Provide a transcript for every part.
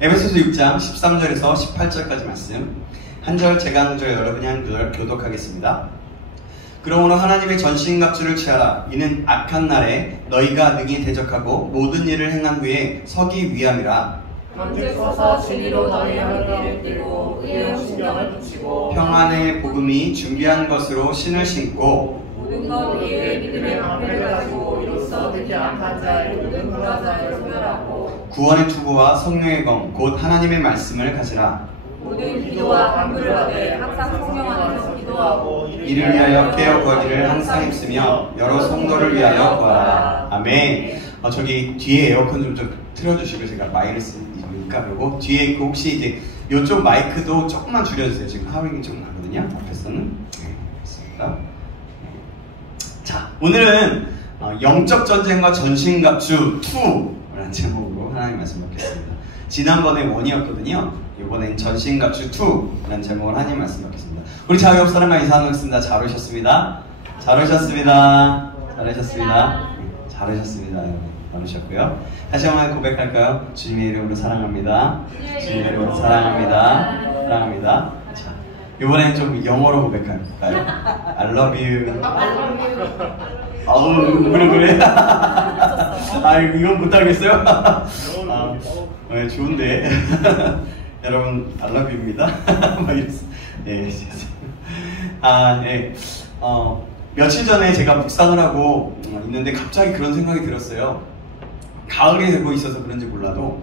에베소서 6장 13절에서 18절까지 말씀 한 절 제가 한 구절 여러분이 한 구절 교독하겠습니다. 그러므로 하나님의 전신갑주를 취하라. 이는 악한 날에 너희가 능히 대적하고 모든 일을 행한 후에 서기 위함이라. 먼저 서서 진리로 너희의 허리를 띠고 의의 신경을 붙이고 평안의 복음이 준비한 것으로 신을 신고 모든 것 위에 믿음의 방패를 가지고 이로써 듣지 악한 자의 모든 불화자를 소멸하고 구원의 투구와 성령의 검 곧 하나님의 말씀을 가지라. 모든 기도와 간구를 하되 항상 성령 안에서 기도하고 이를 위하여 깨어 구하기를 항상 힘쓰며 여러 성도를 위하여 구하라. 아멘. 저기 뒤에 에어컨 좀 틀어주시고 제가 마이너스니까 그리고 뒤에 혹시 이제 이쪽 마이크도 조금만 줄여주세요. 지금 하밍이 좀 나거든요. 앞에서는. 네, 알겠습니다. 자, 오늘은 영적 전쟁과 전신갑주 2라는 제목으로 하나님 말씀 받겠습니다. 지난번에 1이었거든요. 이번엔 전신갑주 2라는 제목으로 하나님 말씀 받겠습니다. 우리 자유 옆 사람과 인사하겠습니다. 잘 오셨습니다. 잘 오셨습니다. 잘 오셨습니다. 잘 오셨습니다. 잘 오셨고요. 다시 한번 고백할까요? 주님의 이름으로 사랑합니다. 주님의 이름으로 사랑합니다. 사랑합니다. 자, 이번엔 좀 영어로 고백할까요? I love you. 아우, 그래. 아, 이건 못하겠어요? 네, 좋은데. 여러분, I love you입니다. 막 이랬어. 예, 네. 며칠 전에 제가 묵상을 하고 있는데 갑자기 그런 생각이 들었어요. 가을이 되고 있어서 그런지 몰라도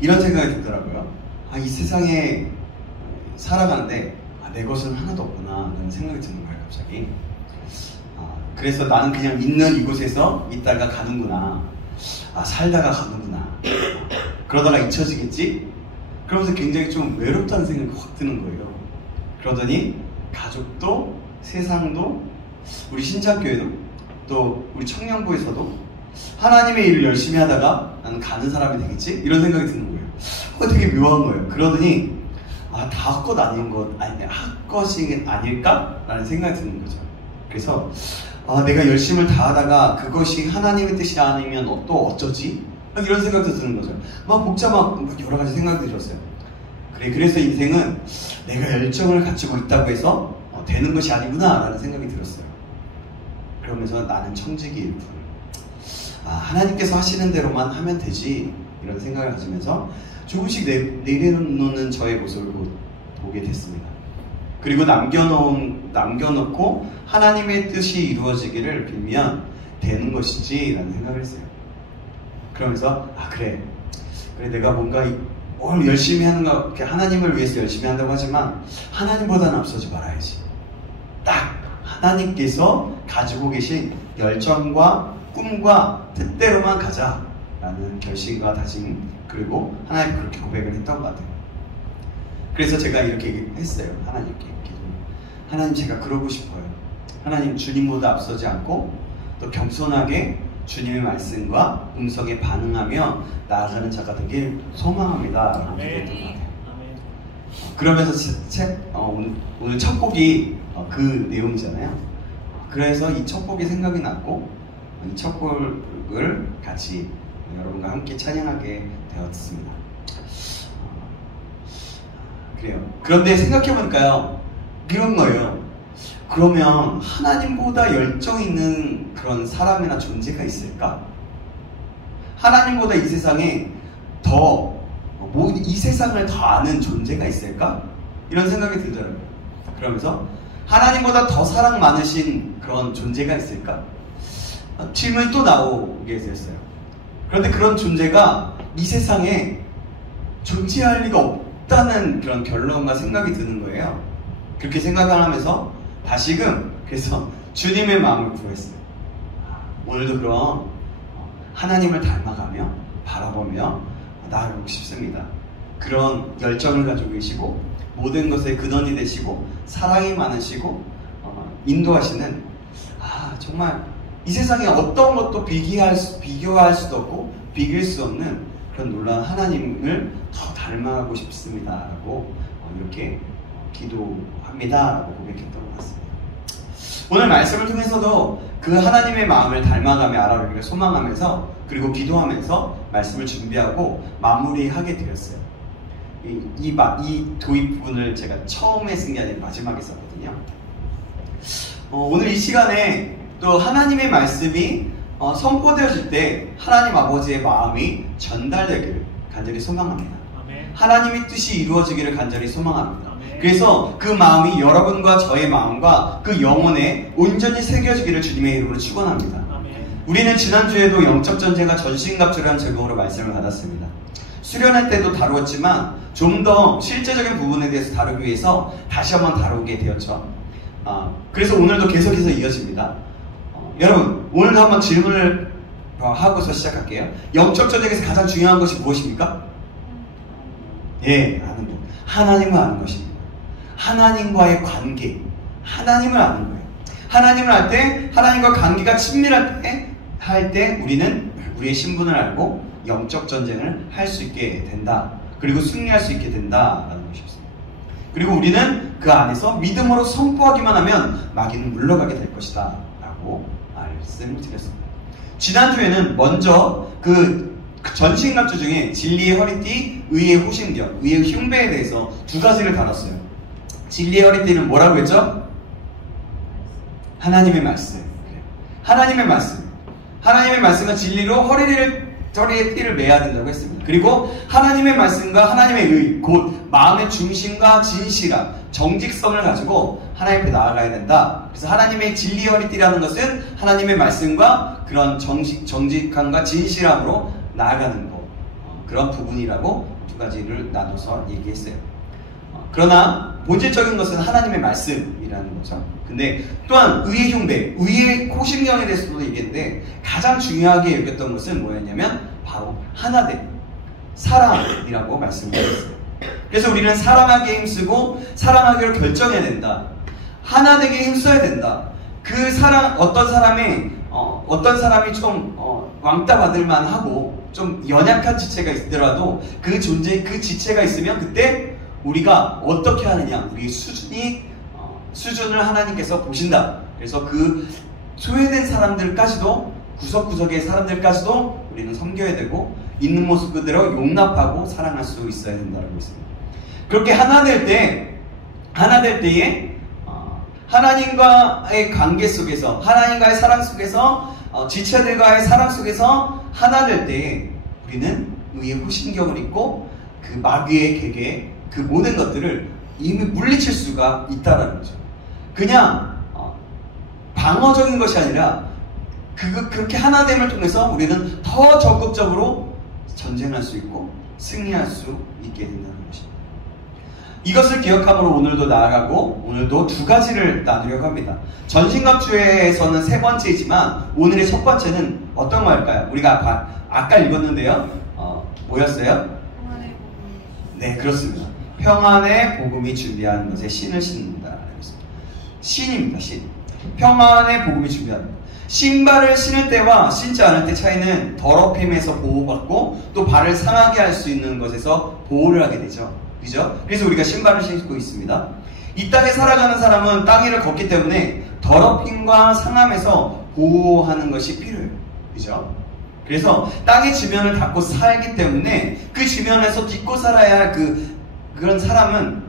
이런 생각이 들더라고요. 이 세상에 살아가는데 내 것은 하나도 없구나 라는 생각이 드는 거예요. 갑자기. 그래서 나는 그냥 있는 이곳에서 있다가 가는구나. 살다가 가는구나. 그러다가 잊혀지겠지? 그러면서 굉장히 좀 외롭다는 생각이 확 드는 거예요. 그러더니 가족도 세상도 우리 신창교회도 또 우리 청년부에서도 하나님의 일을 열심히 하다가 나는 가는 사람이 되겠지? 이런 생각이 드는 거예요. 되게 묘한 거예요. 그러더니 다 헛것 아닌 것 아니 헛것이 아닐까? 라는 생각이 드는 거죠. 그래서 내가 열심을 다하다가 그것이 하나님의 뜻이 아니면 또 어쩌지? 이런 생각도 드는 거죠. 막 복잡한 여러 가지 생각이 들었어요. 그래서 인생은 내가 열정을 가지고 있다고 해서 되는 것이 아니구나 라는 생각이 들었어요. 그러면서 나는 청지기일 뿐. 하나님께서 하시는 대로만 하면 되지 이런 생각을 가지면서 조금씩 내려놓는 저의 모습을 보게 됐습니다. 그리고 남겨놓고 하나님의 뜻이 이루어지기를 빌면 되는 것이지 라는 생각을 했어요. 그러면서 그래 내가 뭔가 오늘 열심히 하는 거 하나님을 위해서 열심히 한다고 하지만 하나님보다는 앞서지 말아야지. 딱 하나님께서 가지고 계신 열정과 꿈과 뜻대로만 가자라는 결심과 다짐 그리고 하나님 그렇게 고백을 했던 것 같아요. 그래서 제가 이렇게 했어요. 하나님께 하나님 제가 그러고 싶어요. 하나님 주님보다 앞서지 않고 또 겸손하게 주님의 말씀과 음성에 반응하며 나아가는 자가 되길 소망합니다 라고 기도했던 것 같아요. 그러면서 오늘 첫 곡이 그 내용이잖아요. 그래서 이 첫 곡이 생각이 났고 이 첫 곡을 같이 여러분과 함께 찬양하게 되었습니다. 그래요. 그런데 생각해보니까요 이런 거예요. 그러면 하나님보다 열정 있는 그런 사람이나 존재가 있을까? 하나님보다 이 세상에 이 세상을 더 아는 존재가 있을까? 이런 생각이 들더라고요. 그러면서 하나님보다 더 사랑 많으신 그런 존재가 있을까? 질문이 또 나오게 됐어요. 그런데 그런 존재가 이 세상에 존재할 리가 없다는 그런 결론과 생각이 드는 거예요. 그렇게 생각을 하면서 다시금 그래서 주님의 마음을 구했어요. 오늘도 그럼 하나님을 닮아가며 바라보며 나아가고 싶습니다. 그런 열정을 가지고 계시고 모든 것의 근원이 되시고 사랑이 많으시고 인도하시는 정말 이 세상에 어떤 것도 비교할 수도 없고 비길 수 없는 그런 놀라운 하나님을 더 닮아가고 싶습니다 라고 이렇게 기도합니다 라고 고백했던 것 같습니다. 오늘 말씀을 통해서도 그 하나님의 마음을 닮아가며 알아보기를 소망하면서 그리고 기도하면서 말씀을 준비하고 마무리하게 되었어요. 이 도입 부분을 제가 처음에 쓴 게 아니라 마지막에 썼거든요. 오늘 이 시간에 또 하나님의 말씀이 선포되어질 때 하나님 아버지의 마음이 전달되기를 간절히 소망합니다. 아멘. 하나님의 뜻이 이루어지기를 간절히 소망합니다. 아멘. 그래서 그 마음이 여러분과 저의 마음과 그 영혼에 온전히 새겨지기를 주님의 이름으로 축원합니다. 우리는 지난주에도 영적 전쟁과 전신갑주라는 제목으로 말씀을 받았습니다. 수련회 때도 다루었지만 좀 더 실제적인 부분에 대해서 다루기 위해서 다시 한번 다루게 되었죠. 그래서 오늘도 계속해서 이어집니다. 여러분, 오늘도 한번 질문을 하고서 시작할게요. 영적 전쟁에서 가장 중요한 것이 무엇입니까? 예, 아는 것. 하나님을 아는 것입니다. 하나님과의 관계, 하나님을 아는 거예요. 하나님을 알 때, 하나님과 관계가 친밀할 때 우리는 우리의 신분을 알고 영적 전쟁을 할 수 있게 된다. 그리고 승리할 수 있게 된다라는 것이었습니다. 그리고 우리는 그 안에서 믿음으로 선포하기만 하면 마귀는 물러가게 될 것이다 라고 말씀을 드렸습니다. 지난주에는 먼저 그 전신갑주 중에 진리의 허리띠, 의의 호심경, 의의 흉배에 대해서 두 가지를 다뤘어요. 진리의 허리띠는 뭐라고 했죠? 하나님의 말씀. 하나님의 말씀. 하나님의 말씀은 진리로 허리에 띠를 매야 된다고 했습니다. 그리고 하나님의 말씀과 하나님의 의, 곧 마음의 중심과 진실함, 정직성을 가지고 하나님 앞에 나아가야 된다. 그래서 하나님의 진리 허리띠라는 것은 하나님의 말씀과 그런 정직함과 진실함으로 나아가는 것, 그런 부분이라고 두 가지를 나눠서 얘기했어요. 그러나 본질적인 것은 하나님의 말씀이라는 거죠. 근데 또한 의의 흉배, 의의 호심경에 대해서도 얘기했는데 가장 중요하게 여겼던 것은 뭐였냐면 바로 하나됨, 사랑이라고 말씀드렸어요. 그래서 우리는 사랑하기에 힘쓰고 사랑하기로 결정해야 된다. 하나 되게 힘써야 된다. 그 사랑, 어떤 사람이 좀 왕따 받을만 하고 좀 연약한 지체가 있더라도 그 존재, 그 지체가 있으면 그때 우리가 어떻게 하느냐, 우리의 수준을 하나님께서 보신다. 그래서 그 소외된 사람들까지도, 구석구석의 사람들까지도 우리는 섬겨야 되고 있는 모습 그대로 용납하고 사랑할 수 있어야 된다고 했습니다. 그렇게 하나 될 때에 하나님과의 관계 속에서, 하나님과의 사랑 속에서, 지체들과의 사랑 속에서 하나 될 때에 우리는 의의 호심경을 입고 그 마귀의 계계, 그 모든 것들을 이미 물리칠 수가 있다는 거죠. 그냥 방어적인 것이 아니라 그렇게 하나됨을 통해서 우리는 더 적극적으로 전쟁할 수 있고 승리할 수 있게 된다는 것입니다. 이것을 기억함으로 오늘도 나아가고 오늘도 두 가지를 나누려고 합니다. 전신갑주에서는 세 번째이지만 오늘의 첫 번째는 어떤 걸까요? 우리가 아까 읽었는데요. 뭐였어요? 네, 그렇습니다. 평안의 복음이 준비하는 것에 신을 신는다. 신입니다. 신. 평안의 복음이 준비하는 것. 신발을 신을 때와 신지 않을 때 차이는 더럽힘에서 보호받고 또 발을 상하게 할 수 있는 것에서 보호를 하게 되죠. 그죠? 그래서 우리가 신발을 신고 있습니다. 이 땅에 살아가는 사람은 땅 위를 걷기 때문에 더럽힘과 상함에서 보호하는 것이 필요해요. 그죠? 그래서 땅의 지면을 닫고 살기 때문에 그 지면에서 딛고 살아야 할 그런 사람은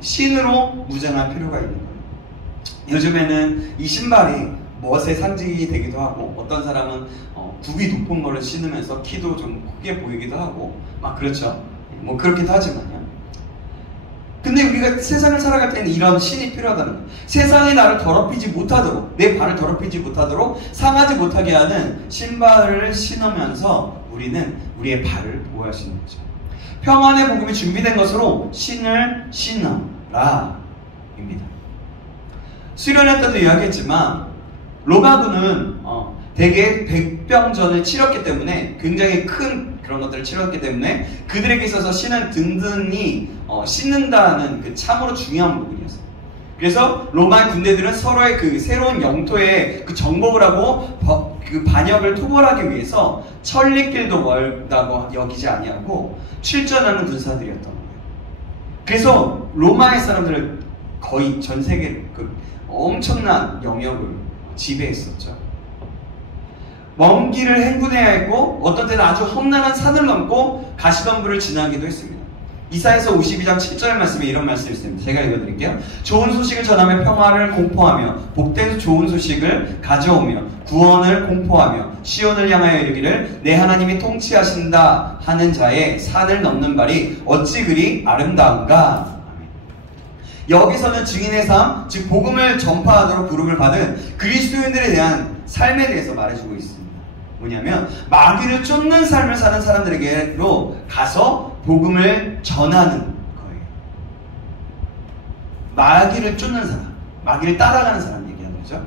신으로 무장할 필요가 있는 거예요. 요즘에는 이 신발이 멋의 상징이 되기도 하고 어떤 사람은 굽이 높은 거를 신으면서 키도 좀 크게 보이기도 하고 막 그렇죠. 뭐 그렇기도 하지만요. 근데 우리가 세상을 살아갈 때는 이런 신이 필요하다는 거예요. 세상이 나를 더럽히지 못하도록, 내 발을 더럽히지 못하도록, 상하지 못하게 하는 신발을 신으면서 우리는 우리의 발을 보호할 수 있는 거죠. 평안의 복음이 준비된 것으로 신을 신어라 입니다. 수련회 때도 이야기했지만 로마군은 대개 백병전을 치렀기 때문에 굉장히 큰 그런 것들을 치렀기 때문에 그들에게 있어서 신은 든든히 씻는다는 그 참으로 중요한 부분이었어요. 그래서 로마의 군대들은 서로의 그 새로운 영토에 그 정복을 하고 그 반역을 토벌하기 위해서 천리길도 멀다고 여기지 아니하고 출전하는 군사들이었던 거예요. 그래서 로마의 사람들은 거의 전 세계 엄청난 영역을 지배했었죠. 먼 길을 행군해야 했고 어떤 때는 아주 험난한 산을 넘고 가시덤불을 지나기도 했습니다. 이사야서 52장 7절 말씀에 이런 말씀이 있습니다. 제가 읽어드릴게요. 좋은 소식을 전하며 평화를 공포하며 복된 좋은 소식을 가져오며 구원을 공포하며 시온을 향하여 이르기를 내 하나님이 통치하신다 하는 자의 산을 넘는 발이 어찌 그리 아름다운가. 여기서는 증인의 삶, 즉 복음을 전파하도록 부름을 받은 그리스도인들에 대한 삶에 대해서 말해주고 있습니다. 뭐냐면 마귀를 쫓는 삶을 사는 사람들에게로 가서 복음을 전하는 거예요. 마귀를 쫓는 사람, 마귀를 따라가는 사람 얘기하는 거죠.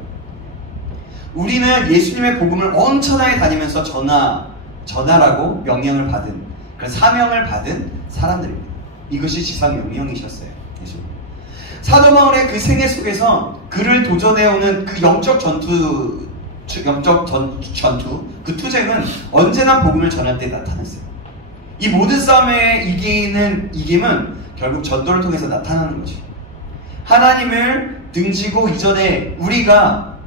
우리는 예수님의 복음을 엄청나게 다니면서 전하라고 명령을 받은, 그런 사명을 받은 사람들입니다. 이것이 지상 명령이셨어요. 예수님. 사도 바울의 그 생애 속에서 그를 도전해오는 그 영적 전투, 그 투쟁은 언제나 복음을 전할 때 나타났어요. 이 모든 싸움에 이김은 결국 전도를 통해서 나타나는 거죠. 하나님을 등지고 이전에 우리가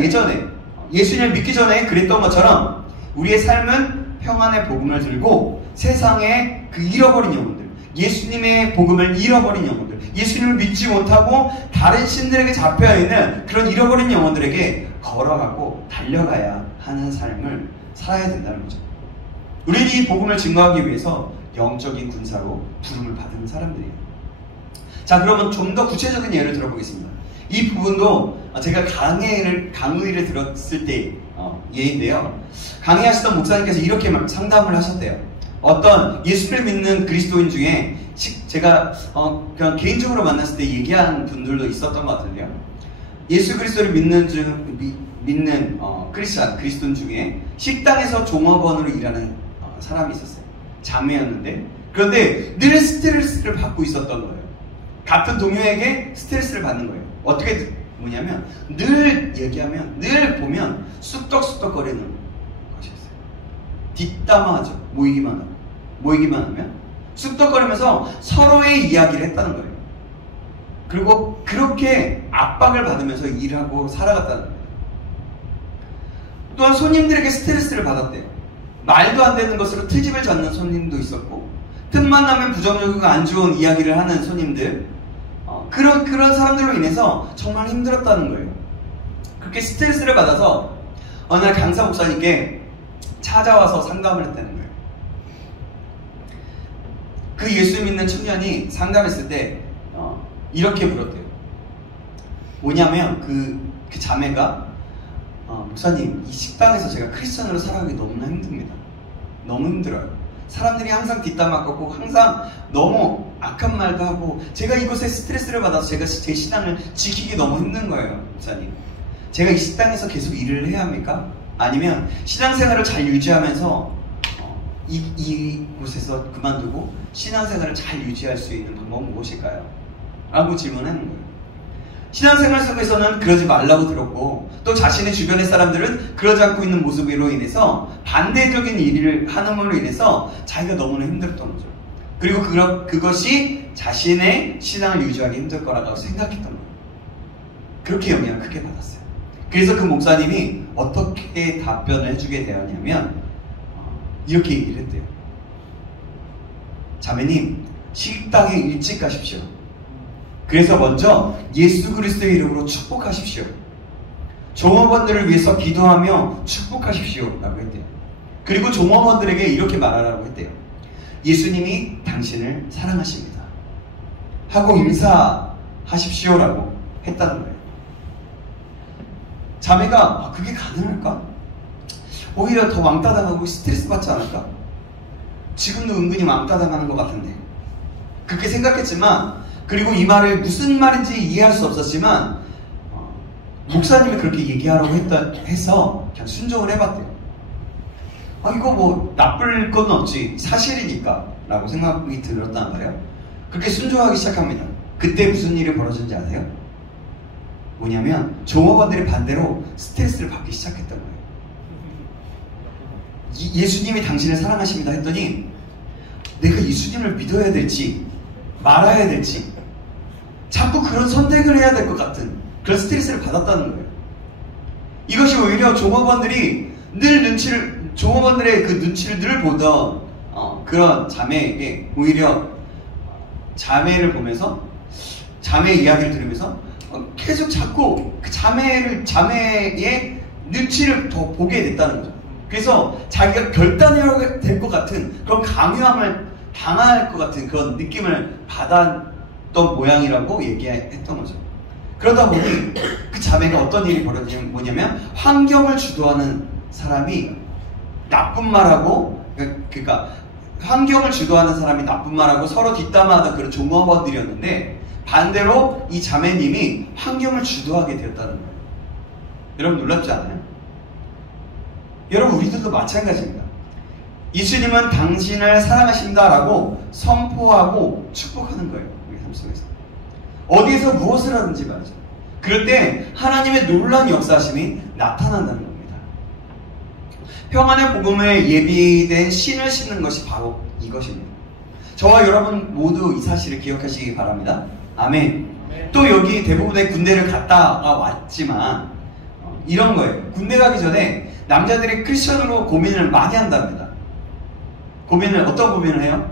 예전에 예수님을 믿기 전에 그랬던 것처럼 우리의 삶은 평안의 복음을 들고 세상에 그 잃어버린 영혼들, 예수님의 복음을 잃어버린 영혼들, 예수님을 믿지 못하고 다른 신들에게 잡혀있는 그런 잃어버린 영혼들에게 걸어가고 달려가야 하는 삶을 살아야 된다는 거죠. 우리는 이 복음을 증거하기 위해서 영적인 군사로 부름을 받은 사람들이에요. 자, 그러면 좀 더 구체적인 예를 들어보겠습니다. 이 부분도 제가 강의를 들었을 때 예인데요. 강의하시던 목사님께서 이렇게 상담을 하셨대요. 어떤 예수를 믿는 그리스도인 중에 제가 그냥 개인적으로 만났을 때 얘기한 분들도 있었던 것 같은데요. 예수 그리스도를 믿는 그리스도인 중에 식당에서 종업원으로 일하는 사람이 있었어요. 자매였는데 그런데 늘 스트레스를 받고 있었던 거예요. 같은 동료에게 스트레스를 받는 거예요. 어떻게 뭐냐면 늘 얘기하면 늘 보면 쑥덕쑥덕거리는 것이었어요. 뒷담화하죠. 모이기만 하면 쑥덕거리면서 서로의 이야기를 했다는 거예요. 그리고 그렇게 압박을 받으면서 일하고 살아갔다는 거예요. 또한 손님들에게 스트레스를 받았대요. 말도 안 되는 것으로 트집을 잡는 손님도 있었고 틈만 나면 부정적이고 안 좋은 이야기를 하는 손님들, 그런 사람들로 인해서 정말 힘들었다는 거예요. 그렇게 스트레스를 받아서 어느 날 강사 목사님께 찾아와서 상담을 했다는 거예요. 그 예수 믿는 청년이 상담했을 때 이렇게 물었대요. 뭐냐면 그 자매가 목사님, 이 식당에서 제가 크리스천으로 살아가기 너무나 힘듭니다. 너무 힘들어요. 사람들이 항상 뒷담화 걷고 항상 너무 악한 말도 하고 제가 이곳에 스트레스를 받아서 제가 제 신앙을 지키기 너무 힘든 거예요. 목사님, 제가 이 식당에서 계속 일을 해야 합니까? 아니면 신앙생활을 잘 유지하면서 이곳에서 그만두고 신앙생활을 잘 유지할 수 있는 방법은 무엇일까요? 라고 질문하는 거예요. 신앙생활 속에서는 그러지 말라고 들었고 또 자신의 주변의 사람들은 그러지 않고 있는 모습으로 인해서 반대적인 일을 함으로 인해서 자기가 너무나 힘들었던 거죠. 그리고 그것이 자신의 신앙을 유지하기 힘들 거라고 생각했던 거예요. 그렇게 영향을 크게 받았어요. 그래서 그 목사님이 어떻게 답변을 해주게 되었냐면 이렇게 얘기를 했대요. 자매님, 식당에 일찍 가십시오. 그래서 먼저 예수 그리스도의 이름으로 축복하십시오. 종업원들을 위해서 기도하며 축복하십시오 라고 했대요. 그리고 종업원들에게 이렇게 말하라고 했대요. 예수님이 당신을 사랑하십니다 하고 인사하십시오 라고 했다는 거예요. 자매가 그게 가능할까? 오히려 더 왕따당하고 스트레스 받지 않을까? 지금도 은근히 왕따당하는 것 같은데 그렇게 생각했지만, 그리고 이 말을 무슨 말인지 이해할 수 없었지만 목사님이 그렇게 얘기하라고 해서 그냥 순종을 해봤대요. 이거 뭐 나쁠 건 없지, 사실이니까 라고 생각이 들었단 말이에요. 그렇게 순종하기 시작합니다. 그때 무슨 일이 벌어졌는지 아세요? 뭐냐면 종업원들이 반대로 스트레스를 받기 시작했던 거예요. 예수님이 당신을 사랑하십니다 했더니 내가 예수님을 믿어야 될지 말아야 될지 자꾸 그런 선택을 해야 될 것 같은 그런 스트레스를 받았다는 거예요. 이것이 오히려 종업원들의 그 눈치를 늘 보던 그런 자매에게 오히려 자매를 보면서 자매의 이야기를 들으면서 계속 자꾸 그 자매의 눈치를 더 보게 됐다는 거죠. 그래서 자기가 결단해야 될 것 같은 그런 강요함을 당할 것 같은 그런 느낌을 받았던 모양이라고 얘기했던 거죠. 그러다 보니 그 자매가 어떤 일이 벌어지냐면 뭐냐면 환경을 주도하는 사람이 나쁜 말하고 그러니까 환경을 주도하는 사람이 나쁜 말하고 서로 뒷담화하던 그런 종업원들이었는데 반대로 이 자매님이 환경을 주도하게 되었다는 거예요. 여러분 놀랍지 않아요? 여러분 우리들도 마찬가지입니다. 예수님은 당신을 사랑하신다 라고 선포하고 축복하는 거예요. 우리 삶 속에서 어디에서 무엇을 하든지 말이죠. 그럴 때 하나님의 놀라운 역사심이 나타난다는 겁니다. 평안의 복음에 예비된 신을 신는 것이 바로 이것입니다. 저와 여러분 모두 이 사실을 기억하시기 바랍니다. 아멘. 또 여기 대부분의 군대를 갔다가 왔지만 이런 거예요. 군대 가기 전에 남자들이 크리스천으로 고민을 많이 한답니다. 어떤 고민을 해요?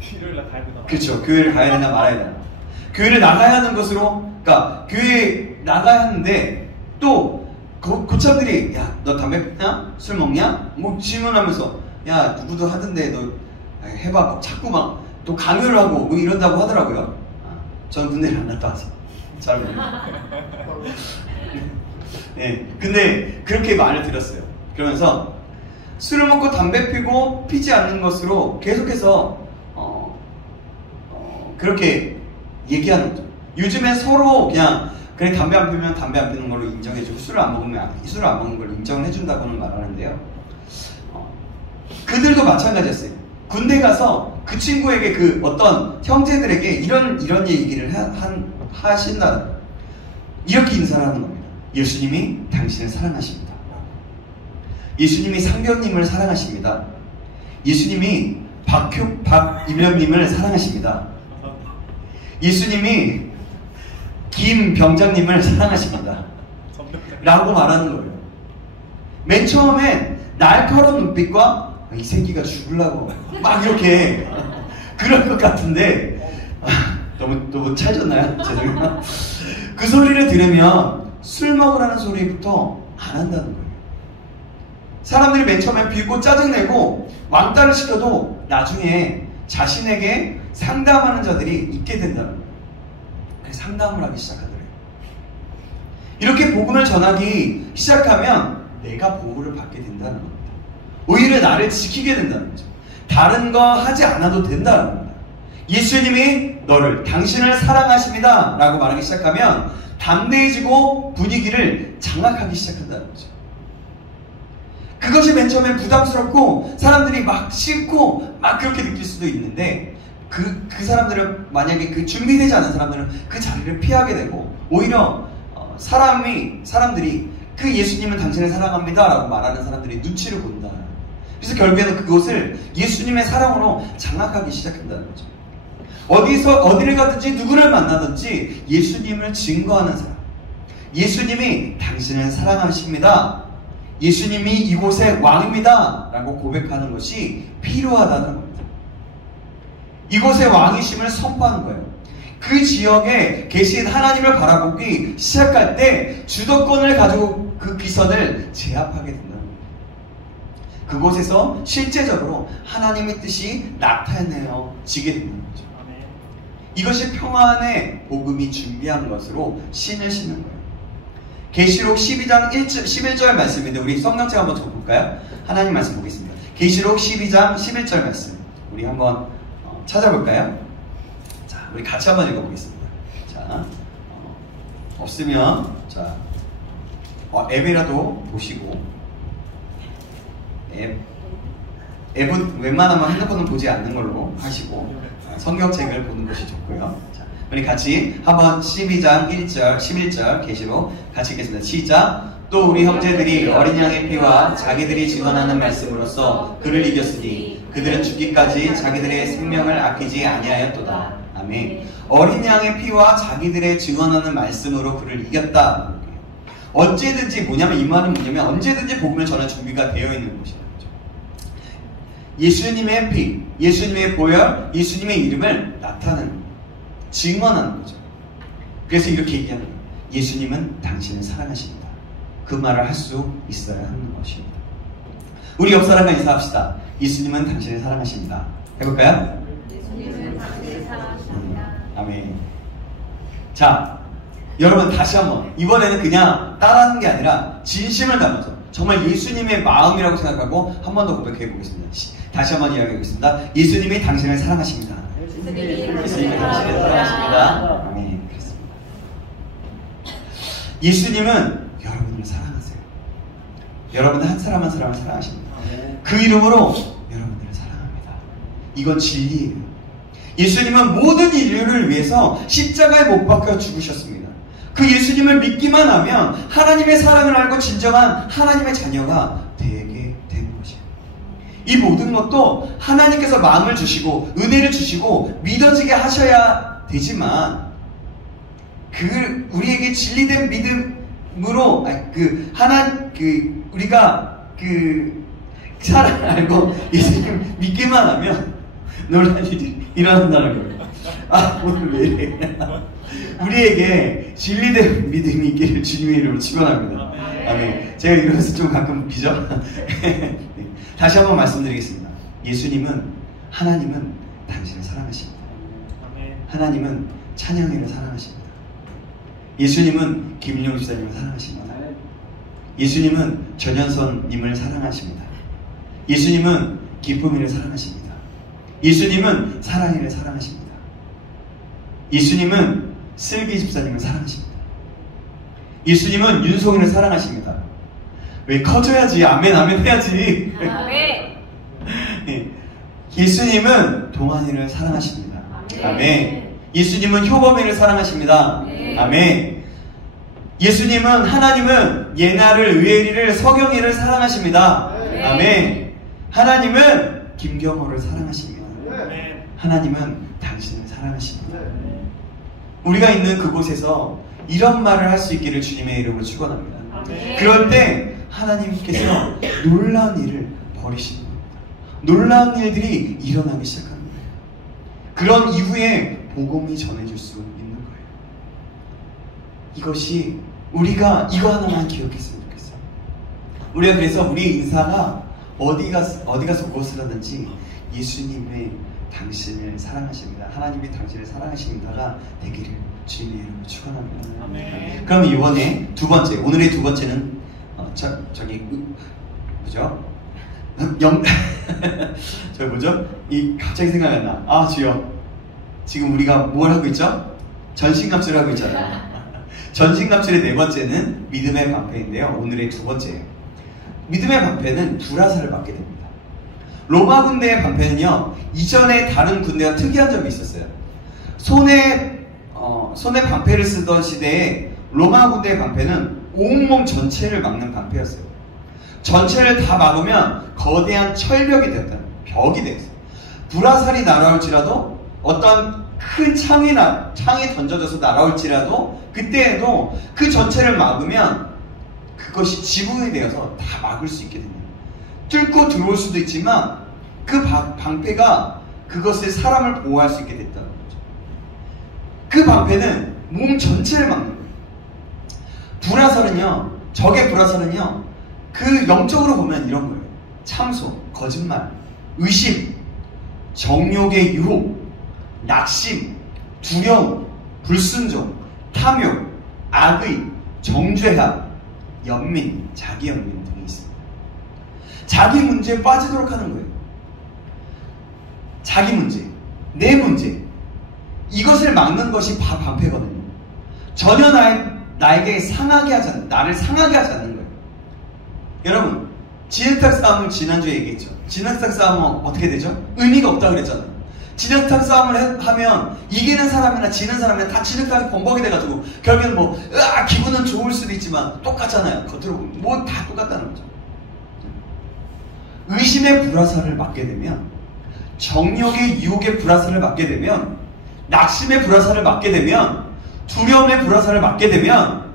교회를 가야 되나? 그렇죠. 교회를 가야 되나 말아야 되나. 교회를 나가야 하는 것으로, 그러니까 교회에 나가야 하는데 또 고참들이 야, 너 담배 피냐? 술 먹냐? 뭐 질문하면서 야, 누구도 하던데 너 해봐. 자꾸 막 또 강요를 하고 뭐 이런다고 하더라고요. 저는 군대를 안 갔다 와서 잘 모르겠어요. 네, 근데 그렇게 말을 들었어요. 그러면서 술을 먹고 담배 피고 피지 않는 것으로 계속해서 그렇게 얘기하는 거죠. 요즘에 서로 그냥 그래 담배 안 피면 담배 안 피는 걸로 인정해주고 술을 안 먹으면 술을 안 먹는 걸로 인정을 해준다고는 말하는데요. 그들도 마찬가지였어요. 군대 가서 그 친구에게 그 어떤 형제들에게 이런 얘기를 하신다. 이렇게 인사를 하는 겁니다. 예수님이 당신을 사랑하십니다. 예수님이 상병님을 사랑하십니다. 예수님이 박임현님을 사랑하십니다. 예수님이 김 병장님을 사랑하십니다. 라고 말하는 거예요. 맨 처음엔 날카로운 눈빛과 이 새끼가 죽으려고 막 이렇게 그럴 것 같은데 너무 찰졌나요? 죄송해요. 그 소리를 들으면 술 먹으라는 소리부터 안 한다는 거예요. 사람들이 맨 처음에 비고 짜증내고 왕따를 시켜도 나중에 자신에게 상담하는 자들이 있게 된다는 거예요. 그래서 상담을 하기 시작하더래요. 이렇게 복음을 전하기 시작하면 내가 보호를 받게 된다는 겁니다. 오히려 나를 지키게 된다는 거죠. 다른 거 하지 않아도 된다는 겁니다. 예수님이 당신을 사랑하십니다 라고 말하기 시작하면 담대해지고 분위기를 장악하기 시작한다는 거죠. 그것이 맨 처음엔 부담스럽고 사람들이 막 싫고 막 그렇게 느낄 수도 있는데 그 사람들은 만약에 그 준비되지 않은 사람들은 그 자리를 피하게 되고 오히려 사람들이 그 예수님은 당신을 사랑합니다 라고 말하는 사람들이 눈치를 본다. 그래서 결국에는 그것을 예수님의 사랑으로 장악하기 시작한다는 거죠. 어디를 가든지 누구를 만나든지 예수님을 증거하는 사람, 예수님이 당신을 사랑하십니다, 예수님이 이곳의 왕입니다 라고 고백하는 것이 필요하다는 겁니다. 이곳의 왕이심을 선포하는 거예요. 그 지역에 계신 하나님을 바라보기 시작할 때 주도권을 가지고 그 비선을 제압하게 된다는 겁니다. 그곳에서 실제적으로 하나님의 뜻이 나타내어지게 된다는 거죠. 이것이 평안의 복음이 준비한 것으로 신을 신는 거예요. 계시록 12장 11절 말씀인데 우리 성경책 한번 적어볼까요? 하나님 말씀 보겠습니다. 계시록 12장 11절 말씀 우리 한번 찾아볼까요? 자, 우리 같이 한번 읽어보겠습니다. 자, 없으면 자 앱이라도 보시고 앱은 웬만하면 핸드폰은 보지 않는 걸로 하시고 성경책을 보는 것이 좋고요. 자, 우리 같이 한번 12장 1절 11절 계시록 같이 읽겠습니다. 시작. 또 우리 형제들이 어린 양의 피와 자기들이 증언하는 말씀으로써 그를 이겼으니 그들은 죽기까지 자기들의 생명을 아끼지 아니하였도다. 아멘. 어린 양의 피와 자기들의 증언하는 말씀으로 그를 이겼다. 언제든지 뭐냐면 이 말은 뭐냐면 언제든지 복음을 전할 준비가 되어 있는 것이다. 예수님의 피, 예수님의 보혈, 예수님의 이름을 나타내는, 증언하는 거죠. 그래서 이렇게 얘기하는 거예요. 예수님은 당신을 사랑하십니다. 그 말을 할 수 있어야 하는 것입니다. 우리 옆 사람과 인사합시다. 예수님은 당신을 사랑하십니다. 해볼까요? 예수님은 당신을 사랑하십니다. 아멘. 자, 여러분 다시 한번, 이번에는 그냥 따라하는 게 아니라 진심을 담아서 정말 예수님의 마음이라고 생각하고 한 번 더 고백해 보겠습니다. 다시 한번 이야기해 보겠습니다. 예수님이 당신을 사랑하십니다. 예수님이 당신을 사랑하십니다. 아멘. 그렇습니다. 예수님은 여러분을 사랑하세요. 여러분 한 사람 한 사람을 사랑하십니다. 그 이름으로 여러분들을 사랑합니다. 이건 진리예요. 예수님은 모든 인류를 위해서 십자가에 못 박혀 죽으셨습니다. 그 예수님을 믿기만 하면 하나님의 사랑을 알고 진정한 하나님의 자녀가 되게 되는 것이에요. 이 모든 것도 하나님께서 마음을 주시고 은혜를 주시고 믿어지게 하셔야 되지만, 우리에게 진리된 믿음으로 우리가 사랑을 알고 예수님 믿기만 하면 놀라운 일이 일어난다는 거예요. 오늘 왜 이래? 우리에게 진리된 믿음이 있기를 주님의 이름으로 축원합니다. 아멘. 제가 이러면서 좀 가끔 웃기죠? 다시 한번 말씀드리겠습니다. 하나님은 당신을 사랑하십니다. 하나님은 찬영이를 사랑하십니다. 예수님은 김일용 집사님을 사랑하십니다. 예수님은 전현선님을 사랑하십니다. 예수님은 기쁨이를 사랑하십니다. 예수님은 사랑이를 사랑하십니다. 예수님은 슬기 집사님을 사랑하십니다. 예수님은 윤송이를 사랑하십니다. 왜 커져야지? 아멘 아멘 해야지. 아멘. 예수님은 동안이를 사랑하십니다. 아멘. 예수님은 효범이를 사랑하십니다. 아멘. 예수님은 하나님은 예나를, 의혜리를, 서경이를 사랑하십니다. 아멘. 하나님은 김경호를 사랑하십니다. 하나님은 당신을 사랑하십니다. 우리가 있는 그곳에서 이런 말을 할 수 있기를 주님의 이름으로 축원합니다. 그럴 때 하나님께서 놀라운 일을 벌이시는 겁니다. 놀라운 일들이 일어나기 시작하는 거예요. 그런 이후에 복음이 전해질 수 있는 거예요. 이것이 우리가 이거 하나만 기억했으면 좋겠어요. 우리가 그래서 우리 인사가 어디 가서 무엇을 하든지 예수님의 당신을 사랑하십니다. 하나님이 당신을 사랑하십니다가 되기를 주님의 이름으로 축원합니다. 그럼 이번에 두 번째, 오늘의 두 번째는 뭐죠? 갑자기 생각이 안 나. 주여, 지금 우리가 뭘 하고 있죠? 전신갑주를 하고 있잖아요. 전신갑주의 네 번째는 믿음의 방패인데요. 오늘의 두 번째예요. 믿음의 방패는 불화살을 맞게 됩니다. 로마 군대의 방패는요, 이전에 다른 군대와 특이한 점이 있었어요. 손에 방패를 쓰던 시대에 로마 군대의 방패는 온몸 전체를 막는 방패였어요. 전체를 다 막으면 거대한 철벽이 되었다. 벽이 되었어요. 불화살이 날아올지라도, 어떤 큰 창이 던져져서 날아올지라도, 그때에도 그 전체를 막으면 그것이 지붕이 되어서 다 막을 수 있게 됩니다. 뚫고 들어올 수도 있지만 그 방패가 그것을, 사람을 보호할 수 있게 됐다는 거죠. 그 방패는 몸 전체를 막는 거예요. 적의 불화살은요, 그 영적으로 보면 이런 거예요. 참소, 거짓말, 의심, 정욕의 유혹, 낙심, 두려움, 불순종, 탐욕, 악의, 정죄함, 연민, 자기연민 등이 있습니다. 자기 문제에 빠지도록 하는 거예요. 자기 문제, 내 문제, 이것을 막는 것이 방패거든요. 전혀 나에게 상하게 하지 않는, 나를 상하게 하지 않는 거예요. 여러분, 진흙탕 싸움을 지난주에 얘기했죠. 진흙탕 싸움은 어떻게 되죠? 의미가 없다고 그랬잖아요. 진흙탕 싸움을 하면 이기는 사람이나 지는 사람이나 다 진흙탕이 범벅이 돼가지고 결국엔 기분은 좋을 수도 있지만 똑같잖아요. 겉으로 보면 다 똑같다는 거죠. 의심의 불화살을 맞게 되면, 정욕의 유혹의 불화살을 맞게 되면 낙심의 불화살을 맞게 되면, 두려움의 불화살을 맞게 되면,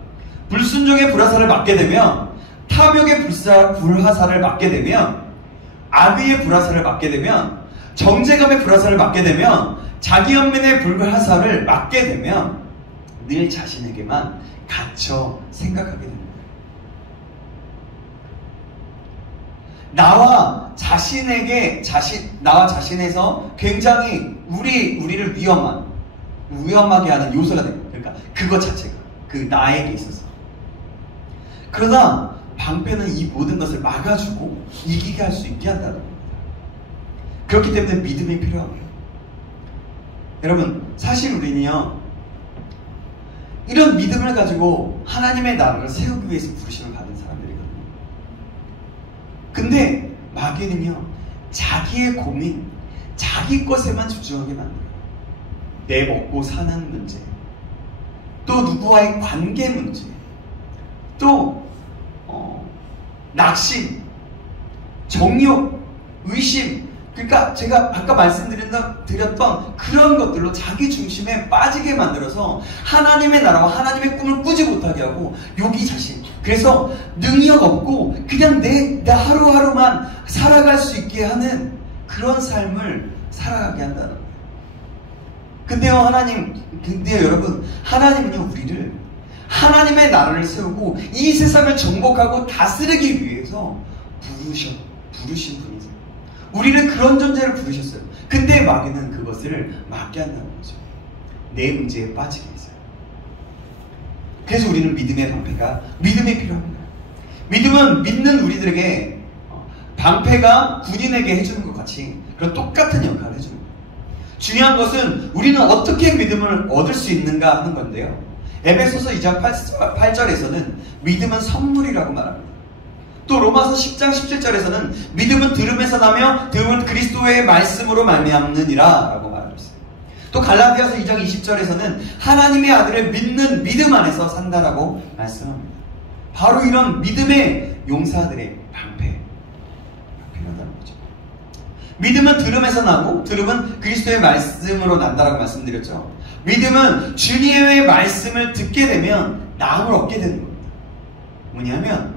불순종의 불화살을 맞게 되면, 탐욕의 불화살을 맞게 되면, 악의의 불화살을 맞게 되면, 정죄감의 불화살을 맞게 되면, 자기 연민의 불화살을 맞게 되면 늘 자신에게만 갇혀 생각하게 됩니다. 나와 자신에서 굉장히 우리를 위험하게 하는 요소가 됩니다. 그러니까 그것 자체가 그 나에게 있어서. 그러나 방패는 이 모든 것을 막아주고 이기게 할 수 있게 한다는 겁니다. 그렇기 때문에 믿음이 필요합니다. 여러분, 사실 우리는요, 이런 믿음을 가지고 하나님의 나라를 세우기 위해서 부르심을 받은 사람들이거든요. 근데 마귀는요, 자기의 고민, 자기 것에만 집중하게 만들어요. 내 먹고 사는 문제, 또 누구와의 관계 문제, 또 낙심, 정욕, 의심, 그러니까 제가 아까 말씀드렸던 그런 것들로 자기 중심에 빠지게 만들어서 하나님의 나라와 하나님의 꿈을 꾸지 못하게 하고 요기 자신, 그래서 능력 없고 그냥 내 하루하루만 살아갈 수 있게 하는 그런 삶을 살아가게 한다는 거예요. 근데요 여러분, 하나님은요 우리를 하나님의 나라를 세우고 이 세상을 정복하고 다스리기 위해서 부르신 분이세요. 우리는 그런 존재를 부르셨어요. 근데 마귀는 그것을 막게 한다는 거죠. 내 문제에 빠지게 해서요. 그래서 우리는 믿음의 믿음이 필요합니다. 믿음은 믿는 우리들에게 방패가 군인에게 해주는 것 같이 그런 똑같은 역할을 해주는 거예요. 중요한 것은 우리는 어떻게 믿음을 얻을 수 있는가 하는 건데요. 에베소서 2장 8절에서는 믿음은 선물이라고 말합니다. 또 로마서 10장 17절에서는 믿음은 들음에서 나며 들음은 그리스도의 말씀으로 말미암느니라 라고 말하고 있어요. 또 갈라디아서 2장 20절에서는 하나님의 아들을 믿는 믿음 안에서 산다라고 말씀합니다. 바로 이런 믿음의 용사들의 방패가 필요하다는 거죠. 믿음은 들음에서 나고 들음은 그리스도의 말씀으로 난다라고 말씀드렸죠. 믿음은 주님의 말씀을 듣게 되면 나음을 얻게 되는 겁니다. 뭐냐면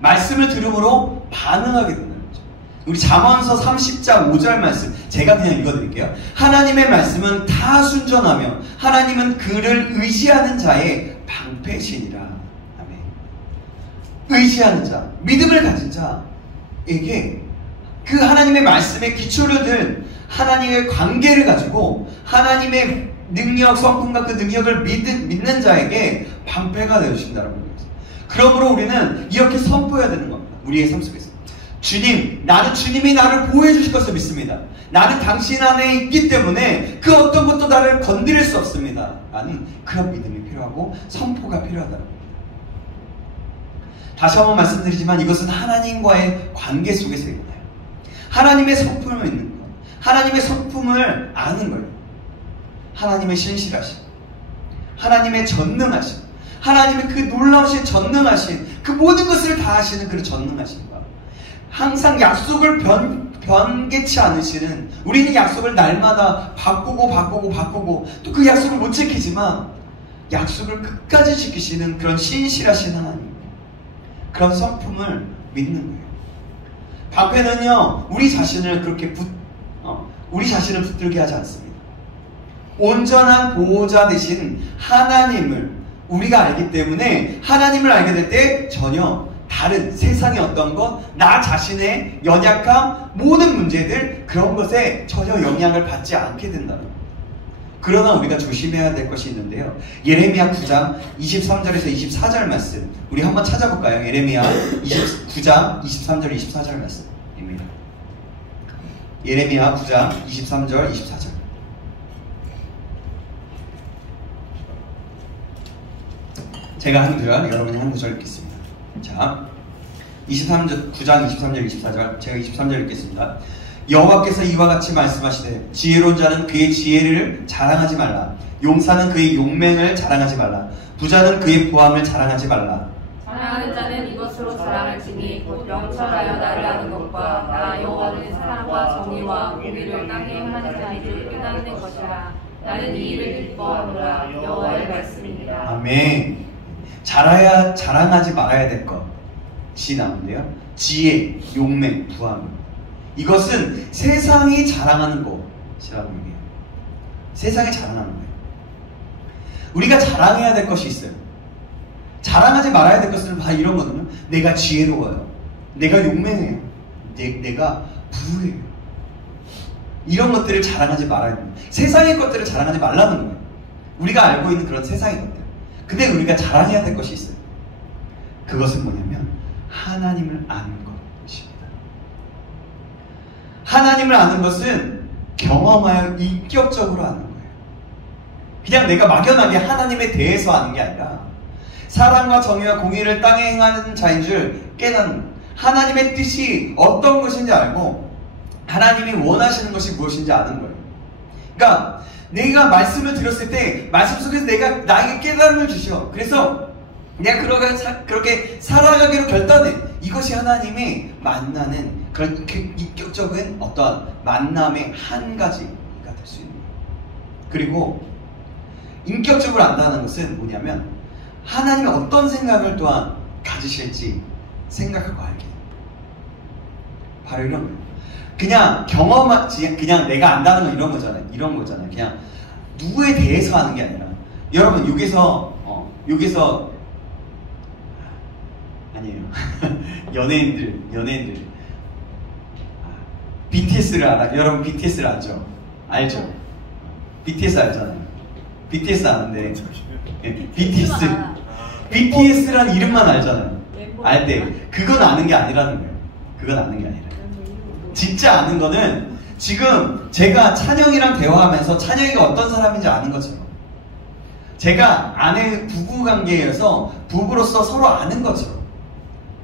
말씀을 들음으로 반응하게 된다는 거죠. 우리 잠언서 30장 5절 말씀 제가 그냥 읽어드릴게요. 하나님의 말씀은 다 순전하며 하나님은 그를 의지하는 자의 방패시니라. 아멘. 의지하는 자, 믿음을 가진 자에게 그 하나님의 말씀에 기초를 둔 하나님의 관계를 가지고 하나님의 능력, 성품과 그 능력을 믿는 자에게 방패가 되어주신다는 겁니다. 그러므로 우리는 이렇게 선포해야 되는 겁니다. 우리의 삶 속에서. 주님, 나는 주님이 나를 보호해 주실 것을 믿습니다. 나는 당신 안에 있기 때문에 그 어떤 것도 나를 건드릴 수 없습니다. 라는 그런 믿음이 필요하고 선포가 필요하다는 겁니다. 다시 한번 말씀드리지만 이것은 하나님과의 관계 속에서 일어나요. 하나님의 성품을 믿는 것, 하나님의 성품을 아는 거예요. 하나님의 신실하심, 하나님의 전능하심, 하나님의 그 놀라우신 전능하신 그 모든 것을 다 하시는 그 전능하심과 항상 약속을 변개치 않으시는, 우리는 약속을 날마다 바꾸고 또 그 약속을 못 지키지만 약속을 끝까지 지키시는 그런 신실하신 하나님, 그런 성품을 믿는 거예요. 방패는요 우리 자신을 그렇게 우리 자신을 붙들게 하지 않습니다. 온전한 보호자 되신 하나님을 우리가 알기 때문에 하나님을 알게 될 때 전혀 다른 세상의 어떤 것, 나 자신의 연약함, 모든 문제들 그런 것에 전혀 영향을 받지 않게 된다는 겁니다. 그러나 우리가 조심해야 될 것이 있는데요. 예레미야 9장 23절에서 24절 말씀 우리 한번 찾아볼까요? 예레미야 9장 23절 24절 말씀입니다. 예레미야 9장 23절 24절 제가 한 구절, 여러분이 한 구절 읽겠습니다. 자, 9장 23절 24절 제가 23절 읽겠습니다. 여호와께서 이와 같이 말씀하시되 지혜로운 자는 그의 지혜를 자랑하지 말라. 용사는 그의 용맹을 자랑하지 말라. 부자는 그의 부함을 자랑하지 말라. 자랑하는 자는 이것으로 자랑을 지니 곧 명철하여 나를 아는 것과 나 여호와는 사랑과 정의와 공의를 땅에 행하는 자이를 깨닫는 것이라. 나는 이 일을 기뻐하노라. 여호와의 말씀이니라. 아멘. 자랑하지 말아야 될 것이 나오는데요. 지혜, 용맹, 부함. 이것은 세상이 자랑하는 것이라고 얘기해요. 세상이 자랑하는 거예요. 우리가 자랑해야 될 것이 있어요. 자랑하지 말아야 될 것은 바로 이런 거거든요. 내가 지혜로워요. 내가 용맹해요. 내가 부유해요. 이런 것들을 자랑하지 말아야 됩니다. 세상의 것들을 자랑하지 말라는 거예요. 우리가 알고 있는 그런 세상의 것들. 근데 우리가 자랑해야 될 것이 있어요. 그것은 뭐냐면 하나님을 아는 것입니다. 하나님을 아는 것은 경험하여 인격적으로 아는 거예요. 그냥 내가 막연하게 하나님에 대해서 아는 게 아니라 사랑과 정의와 공의를 땅에 행하는 자인 줄 깨닫는, 하나님의 뜻이 어떤 것인지 알고 하나님이 원하시는 것이 무엇인지 아는 거예요. 그러니까 내가 말씀을 들었을 때 말씀 속에서 내가 나에게 깨달음을 주셔. 그래서 내가 그렇게 살아가기로 결단해. 이것이 하나님이 만나는 그런 인격적인 어떠한 만남의 한 가지가 될 수 있는 거예요. 그리고 인격적으로 안다는 것은 뭐냐면 하나님이 어떤 생각을 또한 가지실지 생각하고 알게 돼요. 바로 이런 거예요. 그냥 경험하지, 그냥 내가 안다는 건 이런 거잖아요. 그냥 누구에 대해서 하는 게 아니라, 여러분 여기서 아니에요. 연예인들 BTS를 알아? 여러분 BTS를 알죠? BTS 알잖아요. BTS 아는데 BTS란 이름만 알잖아요. 알 때 그건 아는 게 아니라는 거예요. 그건 아는 게 아니라 진짜 아는 거는 지금 제가 찬영이랑 대화하면서 찬영이가 어떤 사람인지 아는 것처럼, 제가 아내 부부관계에서 부부로서 서로 아는 것처럼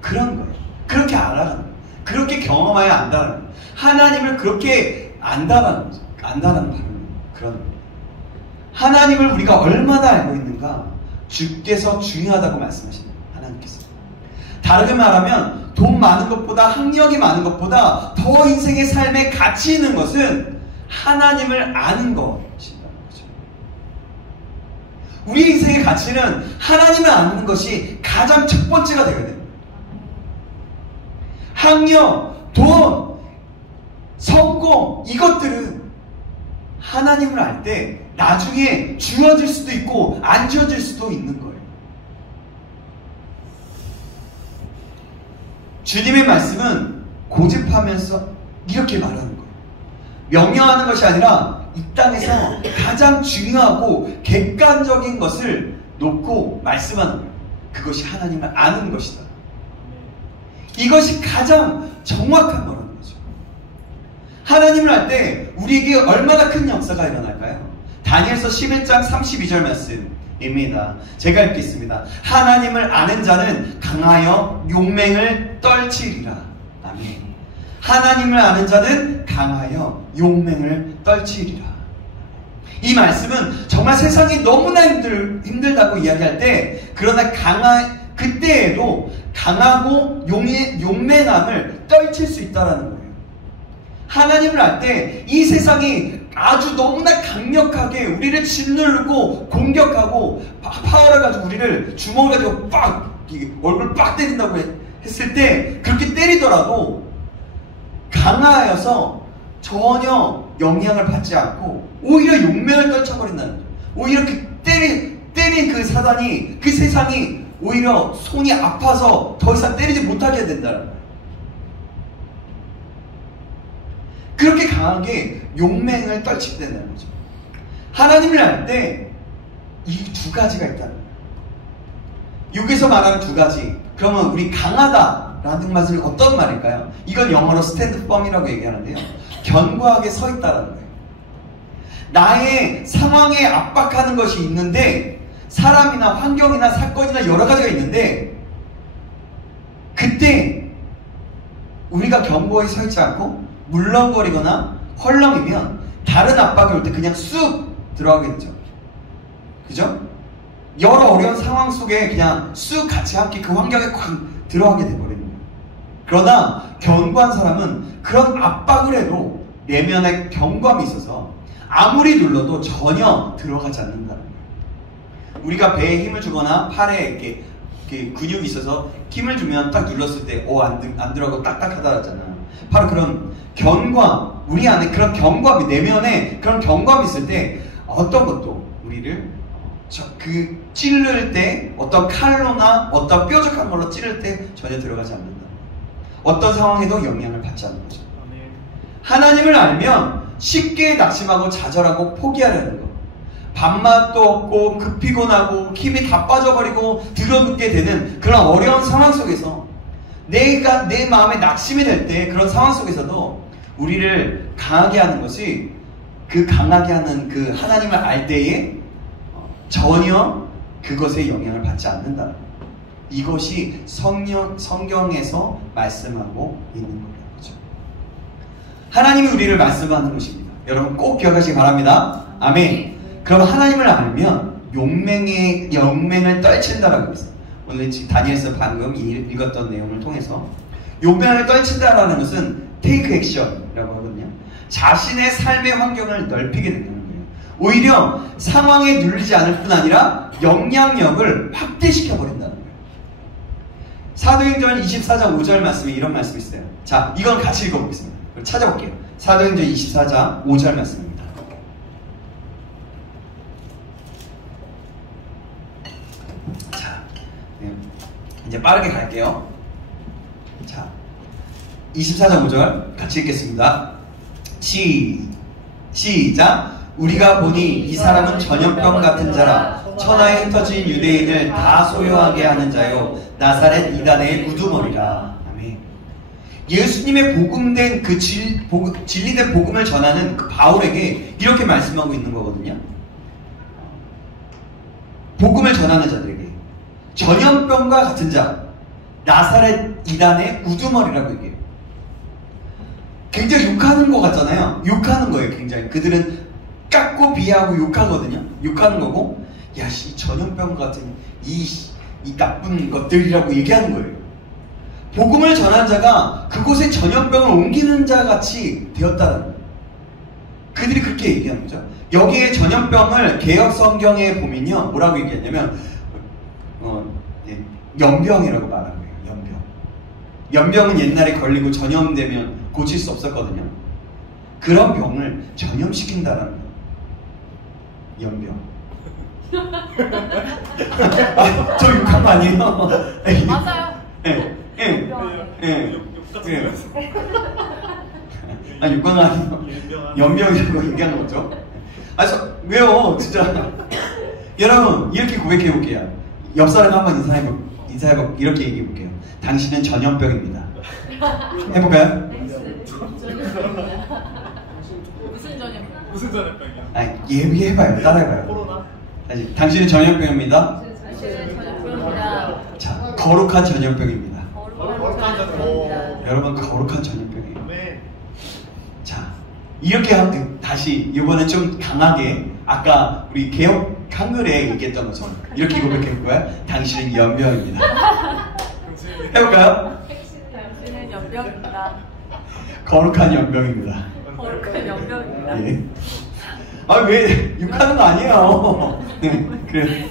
그런 거예요. 그렇게 알아가는 거예요. 그렇게 경험하여 안다는 거예요. 하나님을 그렇게 안다는 거죠. 안다는 바로 그런 거예요. 하나님을 우리가 얼마나 알고 있는가, 주께서 중요하다고 말씀하십니다. 하나님께서. 다르게 말하면 돈 많은 것보다, 학력이 많은 것보다 더 인생의 삶에 가치 있는 것은 하나님을 아는 것이라는 거죠. 우리 인생의 가치는 하나님을 아는 것이 가장 첫 번째가 되어야 됩니다. 학력, 돈, 성공, 이것들은 하나님을 알 때 나중에 주어질 수도 있고 안 주어질 수도 있는 거예요. 주님의 말씀은 고집하면서 이렇게 말하는 거예요. 명령하는 것이 아니라 이 땅에서 가장 중요하고 객관적인 것을 놓고 말씀하는 거예요. 그것이 하나님을 아는 것이다. 이것이 가장 정확한 거라는 거죠. 하나님을 알 때 우리에게 얼마나 큰 역사가 일어날까요? 다니엘서 11장 32절 말씀입니다. 제가 읽겠습니다. 하나님을 아는 자는 강하여 용맹을 떨치리라. 아멘. 하나님을 아는 자는 강하여 용맹을 떨치리라. 이 말씀은 정말 세상이 너무나 힘들다고 이야기할 때, 그러나 그때에도 강하고 용맹함을 떨칠 수 있다는 거예요. 하나님을 알 때 이 세상이 아주 너무나 강력하게 우리를 짓누르고 공격하고 파워를 가지고 우리를 주먹을 가지고 빡 얼굴 빡 때린다고 했을 때, 그렇게 때리더라도 강하여서 전혀 영향을 받지 않고 오히려 용맹을 떨쳐버린다는 거예요. 오히려 그 때린 그 사단이, 그 세상이 오히려 손이 아파서 더 이상 때리지 못하게 된다는 거예요. 그렇게 강하게 용맹을 떨치게 된다는 거죠. 하나님을 알 때 이 두 가지가 있다는 거예요. 여기서 말하는 두 가지, 그러면 우리 강하다라는 말은 어떤 말일까요? 이건 영어로 stand firm이라고 얘기하는데요, 견고하게 서 있다는 거예요. 나의 상황에 압박하는 것이 있는데, 사람이나 환경이나 사건이나 여러 가지가 있는데, 그때 우리가 견고히 서 있지 않고 물렁거리거나 헐렁이면 다른 압박이 올 때 그냥 쑥 들어가게 되죠. 그죠? 여러 어려운 상황 속에 그냥 쑥 같이 함께 그 환경에 콱 들어가게 돼버리는 거예요. 그러나 견고한 사람은 그런 압박을 해도 내면에 견고함이 있어서 아무리 눌러도 전혀 들어가지 않는다는 거예요. 우리가 배에 힘을 주거나 팔에 이렇게 근육이 있어서 힘을 주면 딱 눌렀을 때 안 들어가고 딱딱하다 하잖아. 바로 그런 견고함, 우리 안에 그런 견고함이, 내면에 그런 견고함이 있을 때 어떤 것도 우리를 찌를 때, 어떤 칼로나 어떤 뾰족한 걸로 찌를 때 전혀 들어가지 않는다. 어떤 상황에도 영향을 받지 않는 거죠. 하나님을 알면 쉽게 낙심하고 좌절하고 포기하려는 거, 밥맛도 없고 피곤하고 힘이 다 빠져버리고 들어눕게 되는 그런 어려운 상황 속에서 내 마음에 낙심이 될 때, 그런 상황 속에서도 우리를 강하게 하는 것이, 그 강하게 하는 그 하나님을 알 때에 전혀 그것에 영향을 받지 않는다. 이것이 성경에서 말씀하고 있는 거죠. 하나님이 우리를 말씀하는 것입니다. 여러분 꼭 기억하시기 바랍니다. 아멘. 그럼 하나님을 알면 용맹을 떨친다라고 했어요. 오늘 다니엘서 방금 읽었던 내용을 통해서 용맹을 떨친다라는 것은 take action이라고 하거든요. 자신의 삶의 환경을 넓히게 된다는 거예요. 오히려 상황에 눌리지 않을 뿐 아니라 영향력을 확대시켜 버린다는 거예요. 사도행전 24장 5절 말씀에 이런 말씀이 있어요. 자, 이건 같이 읽어보겠습니다. 찾아볼게요. 사도행전 24장 5절 말씀입니다. 자, 이제 빠르게 갈게요. 자, 24장 5절 같이 읽겠습니다. 시작. 우리가 보니 이 사람은 전염병 같은 자라 천하에 흩어진 유대인을 다 소요하게 하는 자요 나사렛 이단의 우두머리라. 아멘. 예수님의 복음된 진리된 복음을 전하는 그 바울에게 이렇게 말씀하고 있는 거거든요. 복음을 전하는 자들에게 전염병과 같은 자, 나사렛 이단의 우두머리라고 얘기해요. 굉장히 욕하는 것 같잖아요. 욕하는 거예요. 굉장히 그들은 깎고 비하하고 욕하거든요. 욕하는 거고, 야, 이 전염병 같은 이 나쁜 것들이라고 얘기하는 거예요. 복음을 전한 자가 그곳에 전염병을 옮기는 자 같이 되었다는 거예요. 그들이 그렇게 얘기하는 거죠. 여기에 전염병을 개역 성경에 보면요, 뭐라고 얘기했냐면 연병이라고 말하는 거예요. 연병은 옛날에 걸리고 전염되면 고칠 수 없었거든요. 그런 병을 전염시킨다는 거예요. 연병. 저 욕한 거 아니에요? 맞아요. 아니, 욕한 거 아니에요. 연병이라고 얘기하는 거죠. 왜요? 진짜. 여러분, 이렇게 고백해 볼게요. 옆 사람 한번 인사해보고 이렇게 얘기해 볼게요. 당신은 전염병입니다. 해볼까요? 무슨 전염병이야? 아니, 예비해봐요. 따라해봐요. 코로나? 다시. 당신은 전염병입니다. 당신은 전염병입니다. 자, 거룩한 전염병입니다. 거룩한 전염병입니다. 여러분, 거룩한 전염병이에요. 네. 자, 이렇게 다시 이번엔 좀 강하게, 아까 우리 개혁 한글에 얘기했던 것처럼 이렇게 고백해볼 거야. 당신은 연병입니다. 해볼까요? 당신은 연병입니다. 거룩한 연병입니다. 거룩한 연병입니다. 예. 왜 욕하는 거 아니에요. 네, 그래.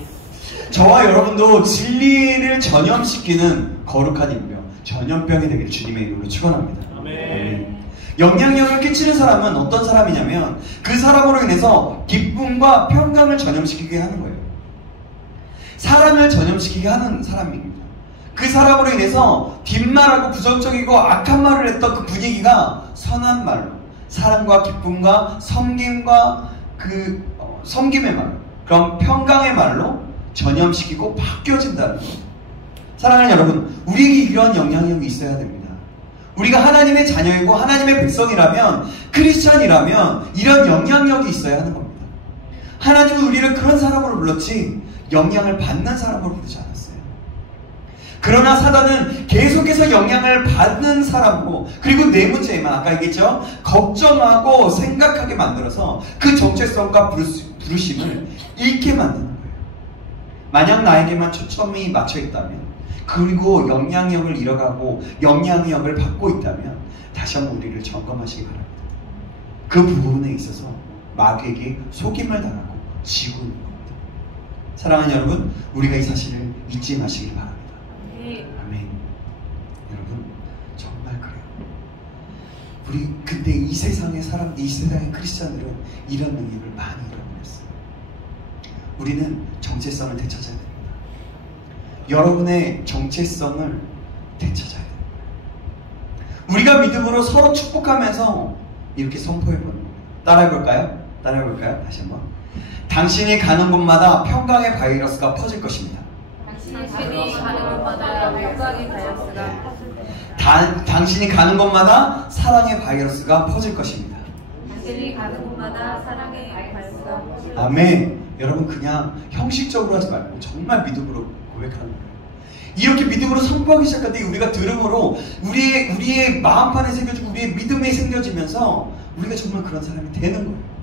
저와 여러분도 진리를 전염시키는 거룩한 연병, 전염병이 되기를 주님의 이름으로 축원합니다. 아멘. 영향력을 끼치는 사람은 어떤 사람이냐면 그 사람으로 인해서 기쁨과 평강을 전염시키게 하는 거예요. 사랑을 전염시키게 하는 사람입니다. 그 사람으로 인해서 뒷말하고 부정적이고 악한 말을 했던 그 분위기가 선한 말로, 사랑과 기쁨과 섬김과 섬김의 말, 그런 평강의 말로 전염시키고 바뀌어진다는 거예요. 사랑하는 여러분, 우리에게 이러한 영향력이 있어야 됩니다. 우리가 하나님의 자녀이고 하나님의 백성이라면, 크리스찬이라면 이런 영향력이 있어야 하는 겁니다. 하나님은 우리를 그런 사람으로 불렀지 영향을 받는 사람으로 부르지 않았어요. 그러나 사단은 계속해서 영향을 받는 사람으로, 그리고 네 문제에만 아까 얘기했죠, 걱정하고 생각하게 만들어서 그 정체성과 부르심을 잃게 만드는 거예요. 만약 나에게만 초점이 맞춰 있다면, 그리고 영향력을 잃어가고 영향력을 받고 있다면 다시 한번 우리를 점검하시기 바랍니다. 그 부분에 있어서 마귀에게 속임을 당하고 지고 있는 겁니다. 사랑하는 여러분, 우리가 이 사실을 잊지 마시길 바랍니다. 아멘. 여러분, 정말 그래요. 우리 근데 이 세상의 사람, 이 세상의 크리스찬들은 이런 능력을 많이 잃어버렸어요. 우리는 정체성을 되찾아야 됩니다. 여러분의 정체성을 되찾아야 됩니다. 우리가 믿음으로 서로 축복하면서 이렇게 선포해보는 겁니다. 따라해볼까요? 따라해볼까요? 다시 한번. 당신이 가는 곳마다 평강의 바이러스가 퍼질 것입니다. 당신이 가는 곳마다 평강의 바이러스가 당신이 가는 곳마다 사랑의 바이러스가 퍼질 것입니다. 당신이 가는 곳마다 사랑의 바이러스가 퍼질 것입니다. 아멘. 여러분, 그냥 형식적으로 하지 말고 정말 믿음으로 고백하는 거예요. 이렇게 믿음으로 선포하기 시작할 때 우리가 들음으로 우리의 마음판에 새겨지고 우리의 믿음에 새겨지면서 우리가 정말 그런 사람이 되는 거예요.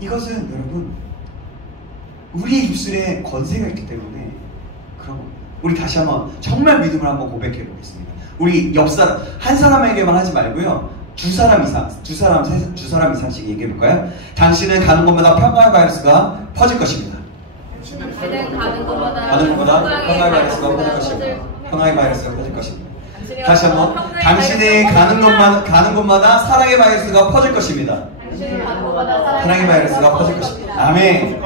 이것은 여러분, 우리의 입술에 권세가 있기 때문에 그런 겁니다. 우리 다시 한번 정말 믿음을 한번 고백해 보겠습니다. 우리 옆 사람, 한 사람에게만 하지 말고요. 두 사람 이상씩 얘기해 볼까요? 당신은 가는 곳마다 평강의 바이러스가 퍼질 것입니다. 당신은 가는 곳마다 평강의 바이러스가 퍼질 것입니다. 평강의 바이러스가 퍼질 것입니다. 다시 한번. 당신이 가는 곳마다 사랑의 바이러스가 퍼질 것입니다. 사랑의 바이러스가 퍼질 것입니다. 아멘.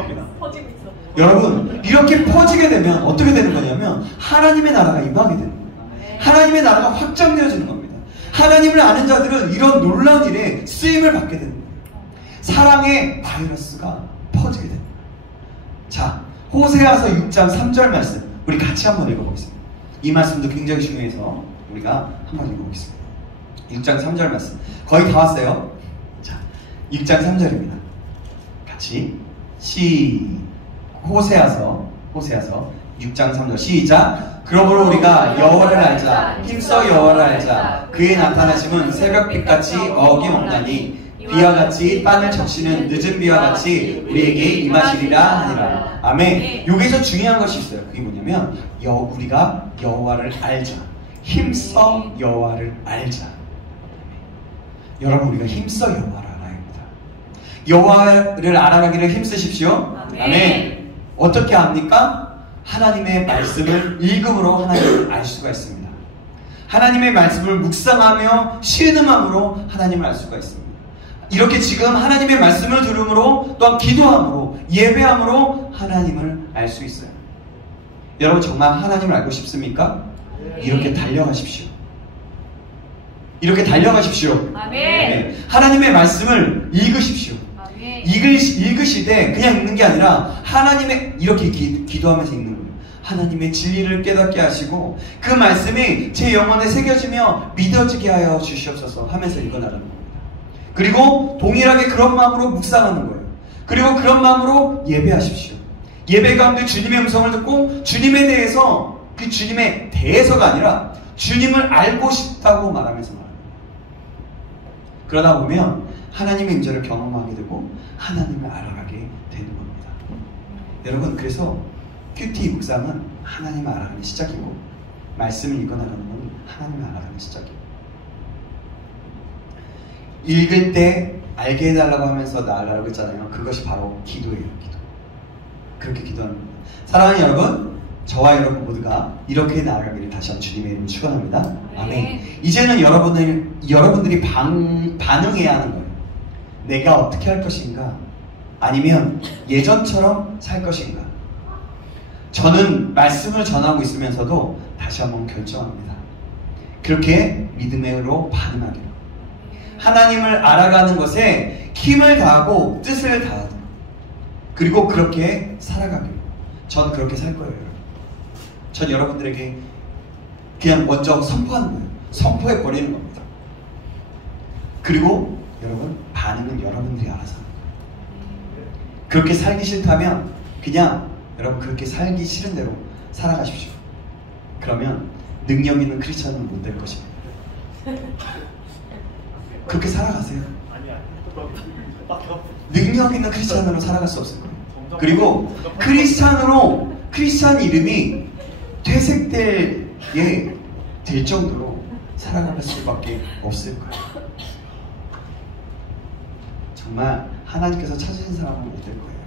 여러분, 이렇게 퍼지게 되면 어떻게 되는 거냐면 하나님의 나라가 임하게 되는 거예요. 하나님의 나라가 확장되어지는 겁니다. 하나님을 아는 자들은 이런 놀라운 일에 쓰임을 받게 되는 거예요. 사랑의 바이러스가 퍼지게 됩니다. 자, 호세아서 6장 3절 말씀 우리 같이 한번 읽어보겠습니다. 이 말씀도 굉장히 중요해서 우리가 한번 읽어보겠습니다. 6장 3절 말씀 거의 다 왔어요. 자, 6장 3절입니다. 같이 호세아서 6장 3절 시작. 그러므로 우리가 여호와를 알자, 힘써 여호와를 알자. 그의 나타나심은 새벽빛같이 어김없나니 비와 같이 땅을 적시는 늦은 비와 같이 우리에게 임하시리라 하니라. 아멘. 여기서 중요한 것이 있어요. 그게 뭐냐면 우리가 여호와를 알자, 힘써 여호와를 알자. 여러분, 우리가 힘써 여호와를 알아야 합니다. 여호와를 알아가기를 힘쓰십시오. 아멘. 어떻게 합니까? 하나님의 말씀을 읽음으로 하나님을 알 수가 있습니다. 하나님의 말씀을 묵상하며 신음함으로 하나님을 알 수가 있습니다. 이렇게 지금 하나님의 말씀을 들음으로 또한 기도함으로 예배함으로 하나님을 알 수 있어요. 여러분, 정말 하나님을 알고 싶습니까? 이렇게 달려가십시오. 이렇게 달려가십시오. 아멘. 하나님의 말씀을 읽으십시오. 아멘. 읽으시되 그냥 읽는 게 아니라 하나님의 이렇게 기도하면서 읽는 거예요. 하나님의 진리를 깨닫게 하시고 그 말씀이 제 영혼에 새겨지며 믿어지게 하여 주시옵소서 하면서 읽어나가는 겁니다. 그리고 동일하게 그런 마음으로 묵상하는 거예요. 그리고 그런 마음으로 예배하십시오. 예배 가운데 주님의 음성을 듣고 주님에 대해서, 그 주님에 대해서가 아니라 주님을 알고 싶다고 말하면서 말합니다. 그러다 보면 하나님의 임재를 경험하게 되고 하나님을 알아가게 되는 겁니다. 여러분, 그래서 큐티 묵상은 하나님을 알아가는 시작이고 말씀을 읽어나가는 건 하나님을 알아가는 시작이에요. 읽을 때 알게 해달라고 하면서 나아가라고 했잖아요. 그것이 바로 기도예요. 기도. 그렇게 기도하는 겁니다. 사랑하는 여러분, 저와 여러분 모두가 이렇게 나아가기를 다시 한번 주님의 이름으로 축원합니다. 아멘. 이제는 여러분들이 반응해야 하는 거예요. 내가 어떻게 할 것인가? 아니면 예전처럼 살 것인가? 저는 말씀을 전하고 있으면서도 다시 한번 결정합니다. 그렇게 믿음으로 반응하기로. 하나님을 알아가는 것에 힘을 다하고 뜻을 다하고 그리고 그렇게 살아가기로. 전 그렇게 살 거예요. 전 여러분들에게 그냥 먼저 선포하는 거예요. 선포해 버리는 겁니다. 그리고 여러분, 반응은 여러분들이 알아서 하는 거예요. 그렇게 살기 싫다면 그냥 여러분 그렇게 살기 싫은 대로 살아가십시오. 그러면 능력 있는 크리스찬은 못 될 것입니다. 그렇게 살아가세요. 능력 있는 크리스찬으로 살아갈 수 없을 거예요. 그리고 크리스찬 이름이 퇴색되게 될 정도로 살아갈 수밖에 없을 거예요. 정말 하나님께서 찾으신 사람은 못 될 거예요.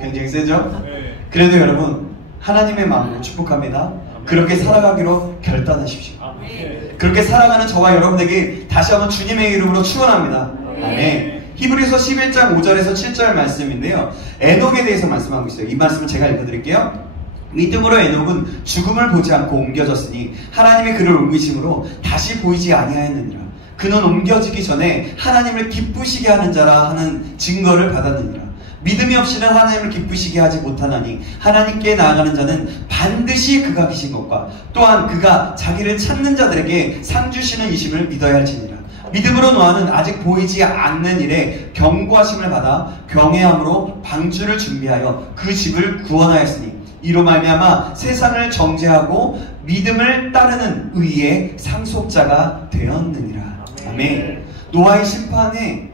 굉장히 세죠? 네. 그래도 여러분 하나님의 마음으로 축복합니다. 그렇게 살아가기로 결단하십시오. 네. 그렇게 살아가는 저와 여러분에게 다시 한번 주님의 이름으로 축원합니다. 아멘. 히브리서 11장 5절에서 7절 말씀인데요, 에녹에 대해서 말씀하고 있어요. 이 말씀을 제가 읽어드릴게요. 믿음으로 에녹은 죽음을 보지 않고 옮겨졌으니 하나님의 그를 옮기심으로 다시 보이지 아니하였느니라. 그는 옮겨지기 전에 하나님을 기쁘시게 하는 자라 하는 증거를 받았느니라. 믿음이 없이는 하나님을 기쁘시게 하지 못하나니 하나님께 나아가는 자는 반드시 그가 계신 것과 또한 그가 자기를 찾는 자들에게 상 주시는 이심을 믿어야 할지니라. 믿음으로 노아는 아직 보이지 않는 일에 경고하심을 받아 경외함으로 방주를 준비하여 그 집을 구원하였으니 이로 말미암아 세상을 정죄하고 믿음을 따르는 의의 상속자가 되었느니라. 아멘. 노아의 심판에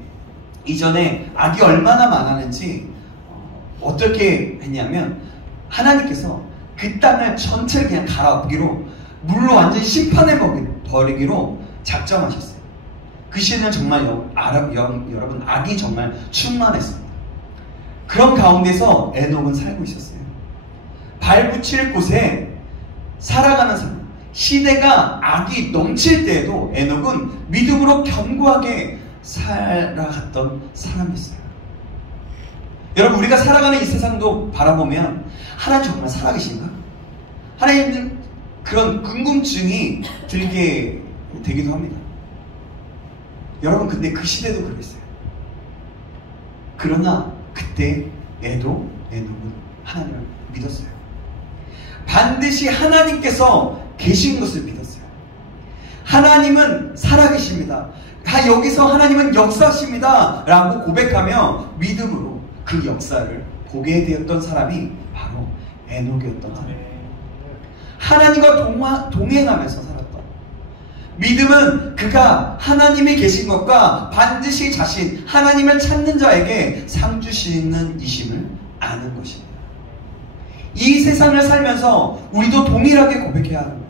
이전에 악이 얼마나 많았는지 어떻게 했냐면 하나님께서 그 땅을 전체를 그냥 갈아엎기로, 물로 완전히 심판해 버리기로 작정하셨어요. 그 시에는 정말 여러분 악이 정말 충만했습니다. 그런 가운데서 에녹은 살고 있었어요. 발 붙일 곳에 살아가는 사람, 시대가 악이 넘칠 때에도 에녹은 믿음으로 견고하게 살아갔던 사람이었어요. 여러분, 우리가 살아가는 이 세상도 바라보면 하나님 정말 살아계신가? 하나님은 그런 궁금증이 들게 되기도 합니다. 여러분, 근데 그 시대도 그랬어요. 그러나 그때 에녹은 하나님을 믿었어요. 반드시 하나님께서 계신 것을 믿었어요. 하나님은 살아계십니다. 여기서 하나님은 역사하십니다 라고 고백하며 믿음으로 그 역사를 보게 되었던 사람이 바로 에녹이었던 사람이에요. 하나님과 동행하면서 살았던, 믿음은 그가 하나님이 계신 것과 반드시 자신 하나님을 찾는 자에게 상 주시는 이심을 아는 것입니다. 이 세상을 살면서 우리도 동일하게 고백해야 하는 거예요.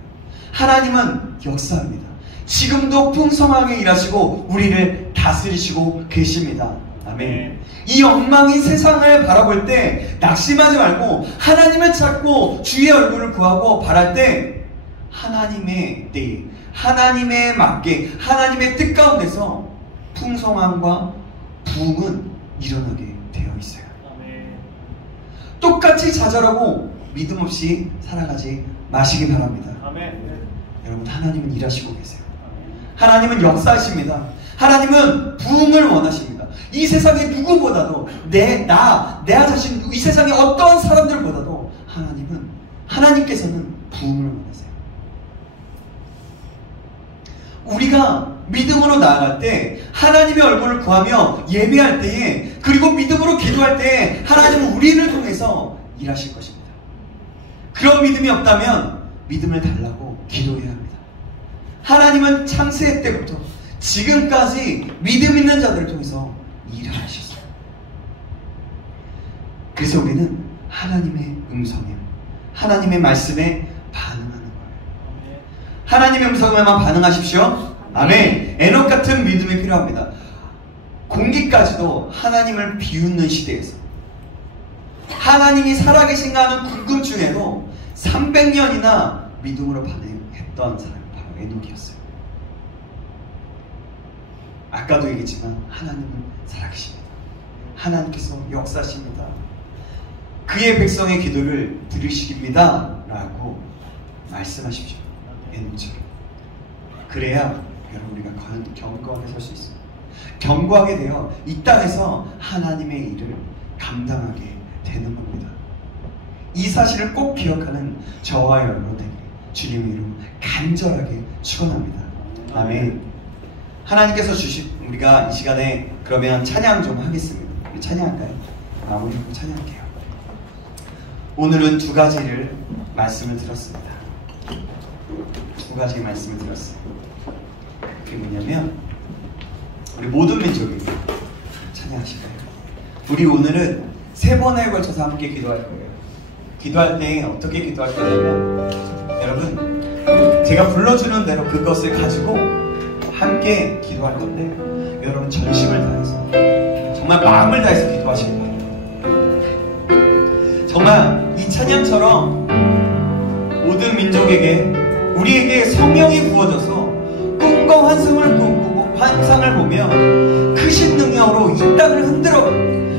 하나님은 역사합니다. 지금도 풍성하게 일하시고 우리를 다스리시고 계십니다. 아멘. 이 엉망인 세상을 바라볼 때 낙심하지 말고 하나님을 찾고 주의 얼굴을 구하고 바랄 때 하나님의 때에, 하나님에 맞게 하나님의 뜻 가운데서 풍성함과 부흥은 일어나게 되어 있어요. 똑같이 좌절하고 믿음 없이 살아가지 마시기 바랍니다. 여러분, 하나님은 일하시고 계세요. 하나님은 역사하십니다. 하나님은 부흥을 원하십니다. 이 세상의 누구보다도 내 자신, 이 세상의 어떤 사람들보다도 하나님께서는 부흥을 원하세요. 우리가 믿음으로 나아갈 때, 하나님의 얼굴을 구하며 예배할 때에, 그리고 믿음으로 기도할 때에 하나님은 우리를 통해서 일하실 것입니다. 그런 믿음이 없다면 믿음을 달라고 기도해야 합니다. 하나님은 창세 때부터 지금까지 믿음 있는 자들을 통해서 일을 하셨어요. 그래서 우리는 하나님의 음성에, 하나님의 말씀에 반응하는 거예요. 하나님의 음성에만 반응하십시오. 아멘. 에녹 같은 믿음이 필요합니다. 공기까지도 하나님을 비웃는 시대에서 하나님이 살아계신가 하는 궁금증에도 300년이나 믿음으로 반응했던 사람이 바로 에녹이었어요. 아까도 얘기했지만 하나님은 살아계십니다. 하나님께서 역사하십니다. 그의 백성의 기도를 들으십니다 라고 말씀하십시오. 에녹처럼. 그래야 여러분, 우리가 견고하게 설 수 있습니다. 견고하게 되어 이 땅에서 하나님의 일을 감당하게 되는 겁니다. 이 사실을 꼭 기억하는 저와 여러분에게 주님의 이름 간절하게 축원합니다. 아멘. 하나님께서 우리가 이 시간에 그러면 찬양 좀 하겠습니다. 우리 찬양할까요? 마무리하고 찬양할게요. 오늘은 두 가지를 말씀을 들었습니다. 두 가지 말씀을 들었어요. 그게 뭐냐면, 우리 모든 민족이 찬양하실까요? 우리 오늘은 3번에 걸쳐서 함께 기도할 거예요. 기도할 때 어떻게 기도할 거냐면, 여러분, 제가 불러주는 대로 그것을 가지고 함께 기도할 건데 여러분 전심을 다해서 정말 마음을 다해서 기도하시기 바랍니다. 정말 이 찬양처럼 모든 민족에게 우리에게 성령이 부어져서 꿈과 환상을 보며 크신 능력으로 이 땅을 흔들어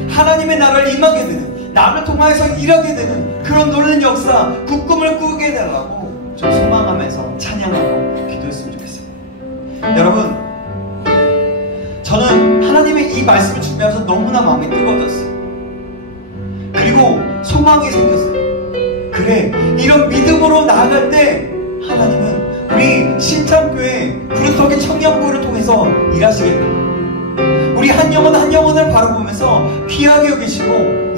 하나님의 나라를 임하게 되는, 남을 통하여서 일하게 되는 그런 놀라운 역사, 그 꿈을 꾸게 해달라고 좀 소망하면서 찬양하고 기도했으면 좋겠습니다. 여러분, 저는 하나님의 이 말씀을 준비하면서 너무나 마음이 뜨거워졌어요. 그리고 소망이 생겼어요. 그래, 이런 믿음으로 나아갈 때 하나님은 우리 신창교회 구루터기 청년부를 통해서 일하시겠구나. 우리 한 영혼 한 영혼을 바라보면서 귀하게 여기시고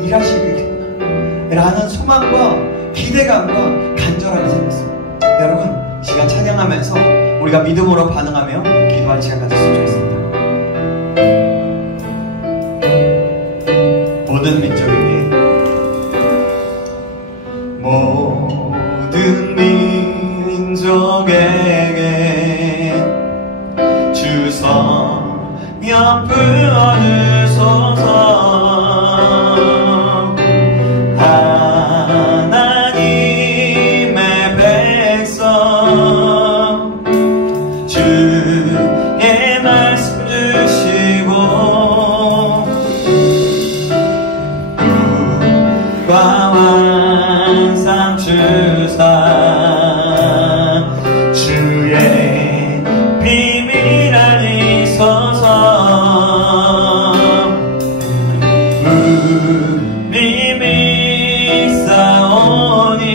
일하시겠구나 라는 소망과 기대감과 간절함이 생겼습니다. 여러분, 이 시간 찬양하면서 우리가 믿음으로 반응하며 기도할 시간 가졌으면 좋겠습니다. 모든 민족에게, 모든 민족에게 주 성령 부어주소서. 하나님의 백성 주의 말씀 주시고 꿈과 환상 주사 주의 비밀 알리소서. 우리 믿사오니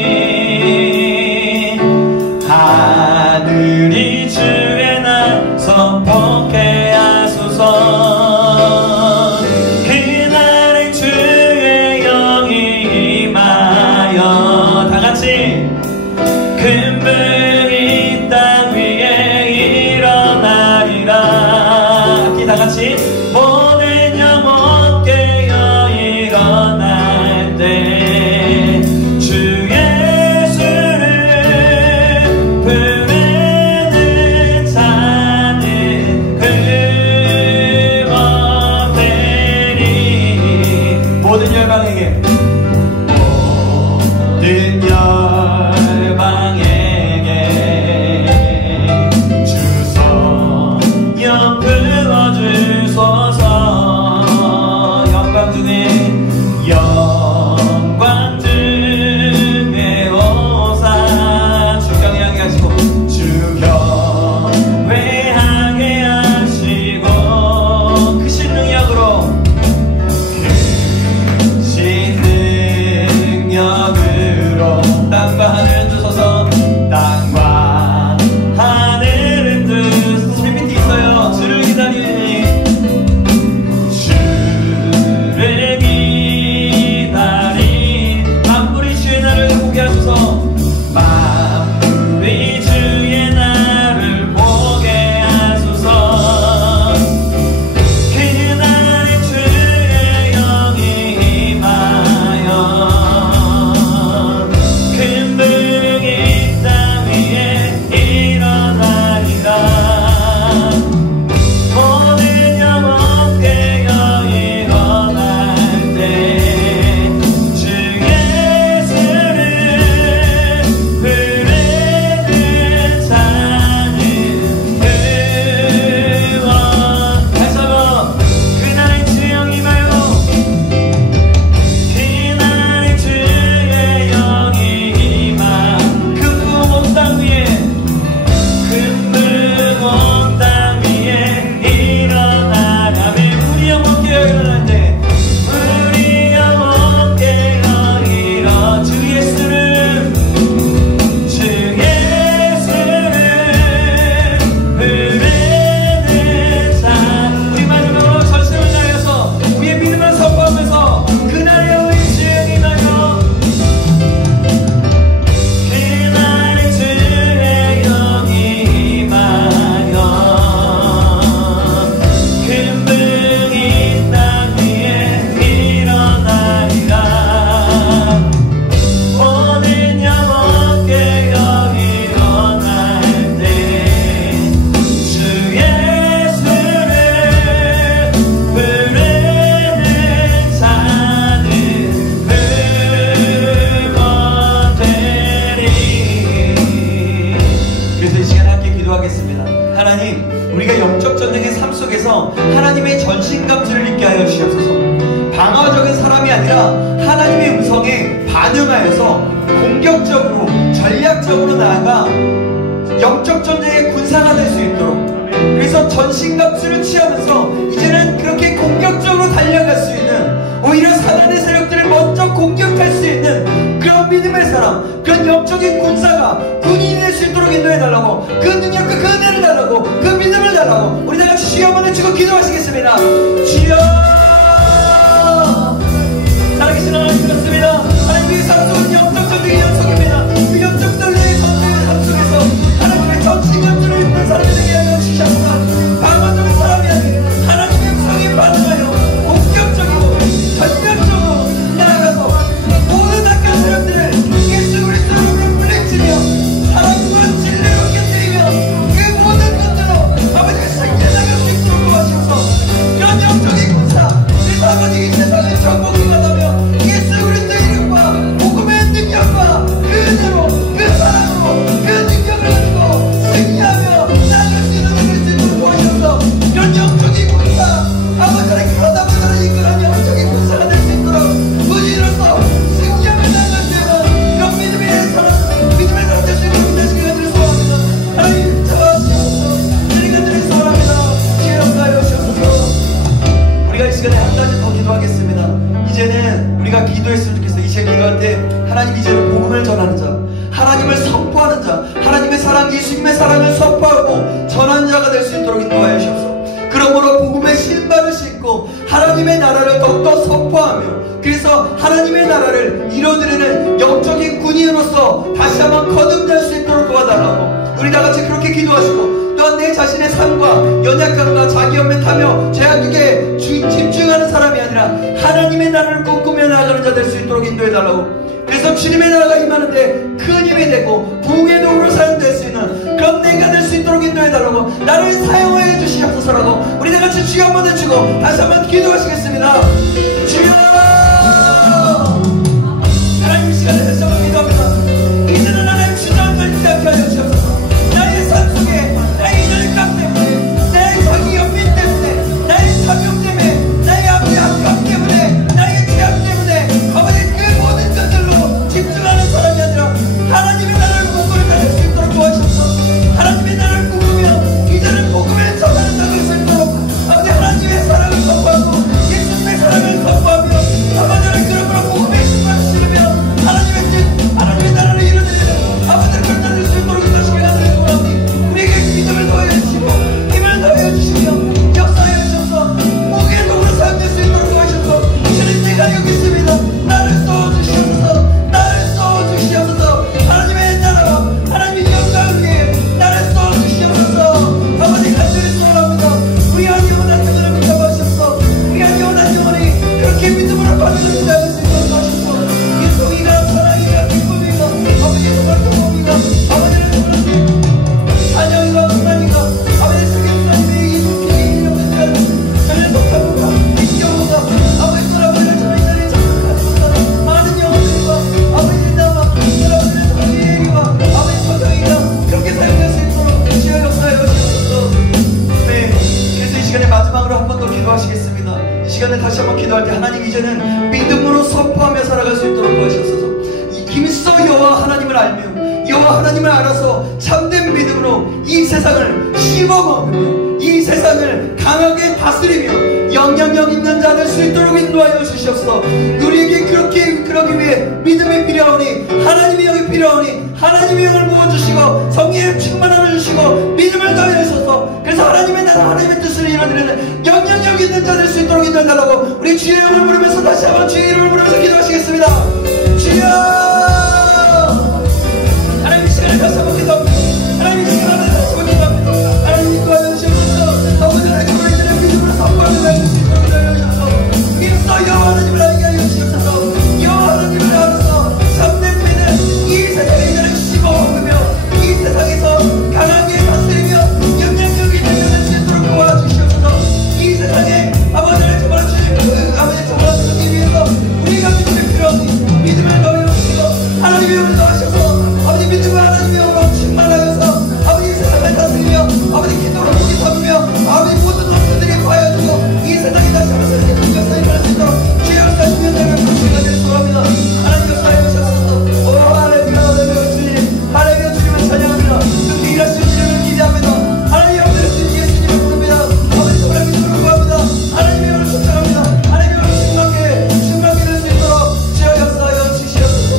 하늘이 주의 날 선포케 하소서. 그날에 주의 영이 임하여 다같이 금붕이 땅 위에 일어나리라. 함께 다같이 모든 영혼 깨어 일어날 때 주 예수를 부르는 기도하겠습니다. 하나님, 우리가 영적 전쟁의 삶 속에서 하나님의 전신갑주를 입게 하여 주시옵소서. 방어적인 사람이 아니라 하나님의 음성에 반응하여서 공격적으로 전략적으로 나아가 영적 전쟁의 군사가 될 수 있도록, 그래서 전신갑주를 취하면서 이제는 그렇게 공격적으로 달려갈 수 있는, 오히려 사단의 세력들을 먼저 공격할 수 있는 그런 믿음의 사람, 그런 영적인 군사가 군인이 될 수 있도록 인도해달라고, 그 능력과 그 은혜를 달라고, 그 믿음을 달라고 우리 다같이 주여 한번 외치고 기도하시겠습니다. 주여! 살아계신 하나님 그렇습니다. 하나님의 삶 속은 영적 전쟁의 연속입니다. 그 영적 전쟁의 삶 속에서 하나님의 전신갑주를 입는 사람이 되게 하여 주시옵소서. 방어적인 사람이 아닌 하나님의 음성에 반응하여 공격적이고 전략적으로 나아가서 모든 악한 사람들을 예수 그리스도로 물리치며 하나님으로 진리로 깨뜨리며 그 모든 것들로 아버지가 생겨나갈 수 있도록 도와주셔서 그런 영적인 군사, 그래서 아버지 이 세상을 정복해가다며 예수 그리스도의 이름과 복음의 능력과 그 은혜로, 그 사랑으로, 그 능력을 가지고 승리하며 나아갈 수 있도록 도와주셔서 그런 영적인 군사, 아버지를 그러다보다는 이끌어낸 영적인 군사가 될 수 있도록 우리로서 승리하며 나아갈 때는 그런 믿음의 사람 될 수 있도록 인도하시기를 간절히 소원합니다. 하나님 잡아주시옵소서. 주님 간절히 소원합니다. 지혜 역사하여 주옵소서. 우리가 이 시간에 한 가지 더 기도하겠습니다. 이제는 우리가 기도했으면 좋겠어요. 이제 기도할 때 하나님, 이제는 복음을 전하는 자, 하나님을 선포하는 자, 하나님의 사랑, 예수님의 사랑을 선포하고 전하는 자가 될 수 있도록 인도하여 주옵소서. 그러므로 복음의 신발을 신고 하나님의 나라를 더욱더 선포하며, 그래서 하나님의 나라를 이뤄드리는 영적인 군인으로서 다시 한번 거듭날 수 있도록 도와달라고 우리 다같이 그렇게 기도하시고, 또한 내 자신의 삶과 연약함과 자기 연맹하며 죄악에게 집중하는 사람이 아니라 하나님의 나라를 꿈꾸며 나아가는 자 될 수 있도록 인도해달라고, 그래서 주님의 나라가 임하는데 큰 힘이 되고 부흥의 도구로 사용될 수 있는 그런 내가 될 수 있도록 인도해달라고, 나를 사용하여 주시옵소서라고 우리 다같이 주여 한번 외치고 다시 한번 기도하시겠습니다. 주여! 하나님, 시간에 다시 한번 기도합니다. 이제는 하나님 주장을 걸지 않게 하여 주옵소서. 나의 삶 속에 나의 열감 때문에, 나의 자기 연민 때문에, 나의 사명 때문에, 나의 악감 때문에, 나의 죄악 때문에 아버지 그 모든 것들로 집중하는 사람이 아니라 하나님의 나라를 꿈꾸는 자될 수 있도록 도와주셔서, 하나님의 나라를 꿈꾸며 이제는 복음을 전하는 자될 수 있도록 아버지 하나님의 사랑을 선포하고 예수님의 사랑을 선포하며 아버지를 그러므로 복음의 신발을 신으며 하나님의 뜻, 하나님의 나라를 이루어내는 아버지를 결단할 수 있도록 인도하시길 간절히 소원하오니 우리에게 믿음을 더하여 주시고 힘을 더하여 주시며 역사하여 주셔서 무기의 도구로 사용될 수 있도록 도와주셔서 주님, 내가 여기 있습니다. 나를 쏘주시옵소서. 나를 쏘주시옵소서. 하나님의 나라와 하나님의 영광을 위해 나를 쏘주시옵소서. 아버지 간절히 소원합니다. 우리 한 영혼한 영혼을 붙잡아주셔서 우리 한 영혼한 영혼이 그렇게 믿음으로 받는 자가 수 있도록 도와주셔서 기쁨이가 사랑이가 기쁨이가 아버지 정말 기쁨이가 아버지는 정말 안녕이가 순간이가 아버지 승리하님의 이 영혼들 전혀 독하고가 인격호가 아버지 돌아버리를 저는 이날에 참석하소서. 많은 영혼들과 아버지 나와 여러분들의 정리의리와 아버지 성경이가 그렇게 사용될 수 있도록 주여 역사하여 주옵소서. 네, 그래서 이 시간에 마지막으로 한 번 더 기도하시겠습니다. 이 시간에 다시 한번 기도할 때 하나님, 이제는 믿음으로 선포하며 살아갈 수 있도록 도와주셔서 힘써 여호와 하나님을 알며 여호와 하나님을 알아서 참된 믿음으로 이 세상을 씹어먹으며 이 세상을 강하게 다스리며 영향력 있는 자 될 수 있도록 인도하여 주시옵소서. 우리에게 그러기 위해 믿음이 필요하오니 하나님의 영이 필요하오니 하나님의 영을 부어주시고 성령의 충만함을 주시고 믿음을 더하여 주셔서 그래서 하나님의 나라, 하나님의 뜻을 이루어드리는 영향력 있는 자 될 수 있도록 인도해달라고 우리 주의 이름을 부르면서 다시 한번 주의 이름을 부르면서 기도하시겠습니다. 주여! 하나님, 이 시간에 다시 한번 기도합니다. 하나님, 이 시간에 다시 한번 기도합니다. 하나님, 인도하여 주시옵소서. 아버지 하나님, 우리들의 믿음으로 선포하는 자가 될 수 있도록 인도하여 주셔서 믿어 여호와 하나님을 알게 하여 주시옵소서. 여호와 하나님을 알아서 참된 믿음 이 세상에 이제는 씹어먹으며 이 세상에서 강하게 다스리며 영향력 있는 자가 될 수 있도록 도와주시옵소서. 이 세상에 아버지를 정말 주님, 아버지 정말 주님 위해서 우리가 믿음이 필요하니 믿음을 더하여 주시고 아버지 기도로 고기 삼으며 아버지 모든 원수들이 파여주고 이 세상이 다시 한번 새롭게 역사에 일어날 수 있도록 주의 역사 주면 되는 당신과 되길 소원합니다. 하나님 역사에 오셔서 오 할렐루야 할렐루야 주님 할렐루야 주님을 찬양합니다. 그렇게 일하시는 주님을 기대합니다. 하나님 여러분의 주님 예수님을 부릅니다. 아버지 정말 믿음으로 구합니다. 하나님의 영을 쫓아갑니다. 하나님의 영을 충만케 될 수 있도록 주의 역사하여 주시옵소서.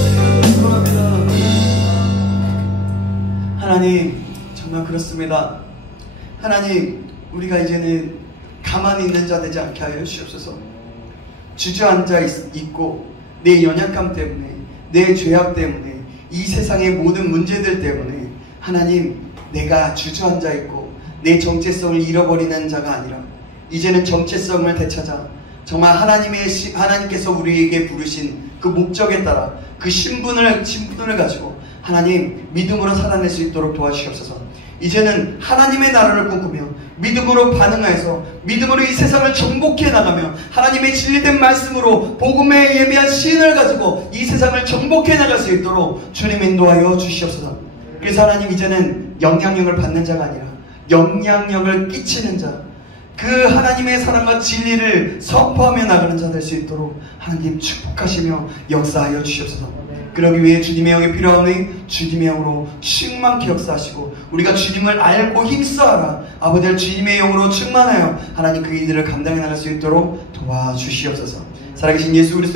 소원합니다. 하나님 정말 그렇습니다. 하나님 우리가 이제는 가만히 있는 자 되지 않게 하여 주시옵소서. 주저앉아 있고 내 연약함 때문에 내 죄악 때문에 이 세상의 모든 문제들 때문에 하나님 내가 주저앉아 있고 내 정체성을 잃어버리는 자가 아니라 이제는 정체성을 되찾아 정말 하나님께서 우리에게 부르신 그 목적에 따라 그 신분을 가지고 하나님 믿음으로 살아낼 수 있도록 도와주시옵소서. 이제는 하나님의 나라를 꿈꾸며 믿음으로 반응하여서 믿음으로 이 세상을 정복해 나가며 하나님의 진리된 말씀으로 복음의 예비한 신을 가지고 이 세상을 정복해 나갈 수 있도록 주님 인도하여 주시옵소서. 그래서 하나님 이제는 영향력을 받는 자가 아니라 영향력을 끼치는 자, 그 하나님의 사랑과 진리를 선포하며 나가는 자 될 수 있도록 하나님 축복하시며 역사하여 주시옵소서. 그러기 위해 주님의 영이 필요하오니 주님의 영으로 충만케 역사하시고 우리가 주님을 알고 힘써하라. 아버지를 주님의 영으로 충만하여 하나님 그 일들을 감당해 나갈 수 있도록 도와주시옵소서. 살아계신 예수 그리스도